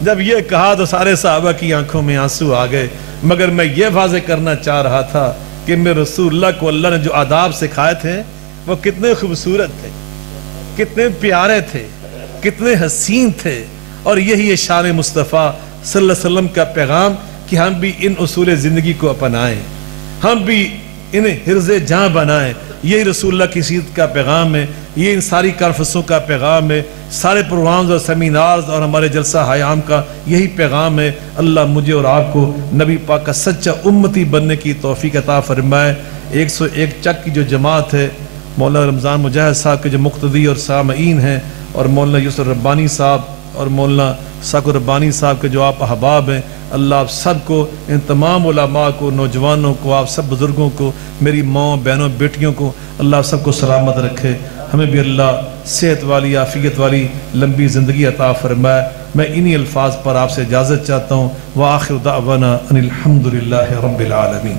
جب یہ کہا تو سارے صحابہ کی آنکھوں میں آنسو آ گئے. مگر میں یہ واضح کرنا چاہ رہا تھا کہ میں رسول اللہ کو اللہ نے جو آداب سکھائے تھے وہ کتنے خوبصورت تھے، کتنے پیارے تھے، کتنے حسین تھے. اور یہی شان مصطفیٰ صلی اللہ علیہ وسلم کا پیغام کہ ہم بھی ان اصول زندگی کو اپنائیں، ہم بھی انہیں حرز جاں بنائیں. یہی رسول اللہ کی سیرت کا پیغام ہے، یہ ان ساری کانفرنسوں کا پیغام ہے، سارے پروگرامز اور سیمینارز اور ہمارے جلسہ عام کا یہی پیغام ہے. اللہ مجھے اور آپ کو نبی پاک کا سچا امتی بننے کی توفیق عطا فرمائے. 101 چک کی جو جماعت ہے، مولانا رمضان مجاہد صاحب کے جو مقتدی اور سامعین ہیں، اور مولانا یوسف ربانی صاحب اور مولانا ساکر ربانی صاحب کے جو آپ احباب ہیں، اللہ آپ سب کو، ان تمام علماء کو، نوجوانوں کو، آپ سب بزرگوں کو، میری ماں بہنوں بیٹیوں کو، اللہ آپ سب کو سلامت رکھے. ہمیں بھی اللہ صحت والی، عافیت والی لمبی زندگی عطا فرمائے. میں انہی الفاظ پر آپ سے اجازت چاہتا ہوں. وآخر دعوانا ان الحمدللہ رب العالمین.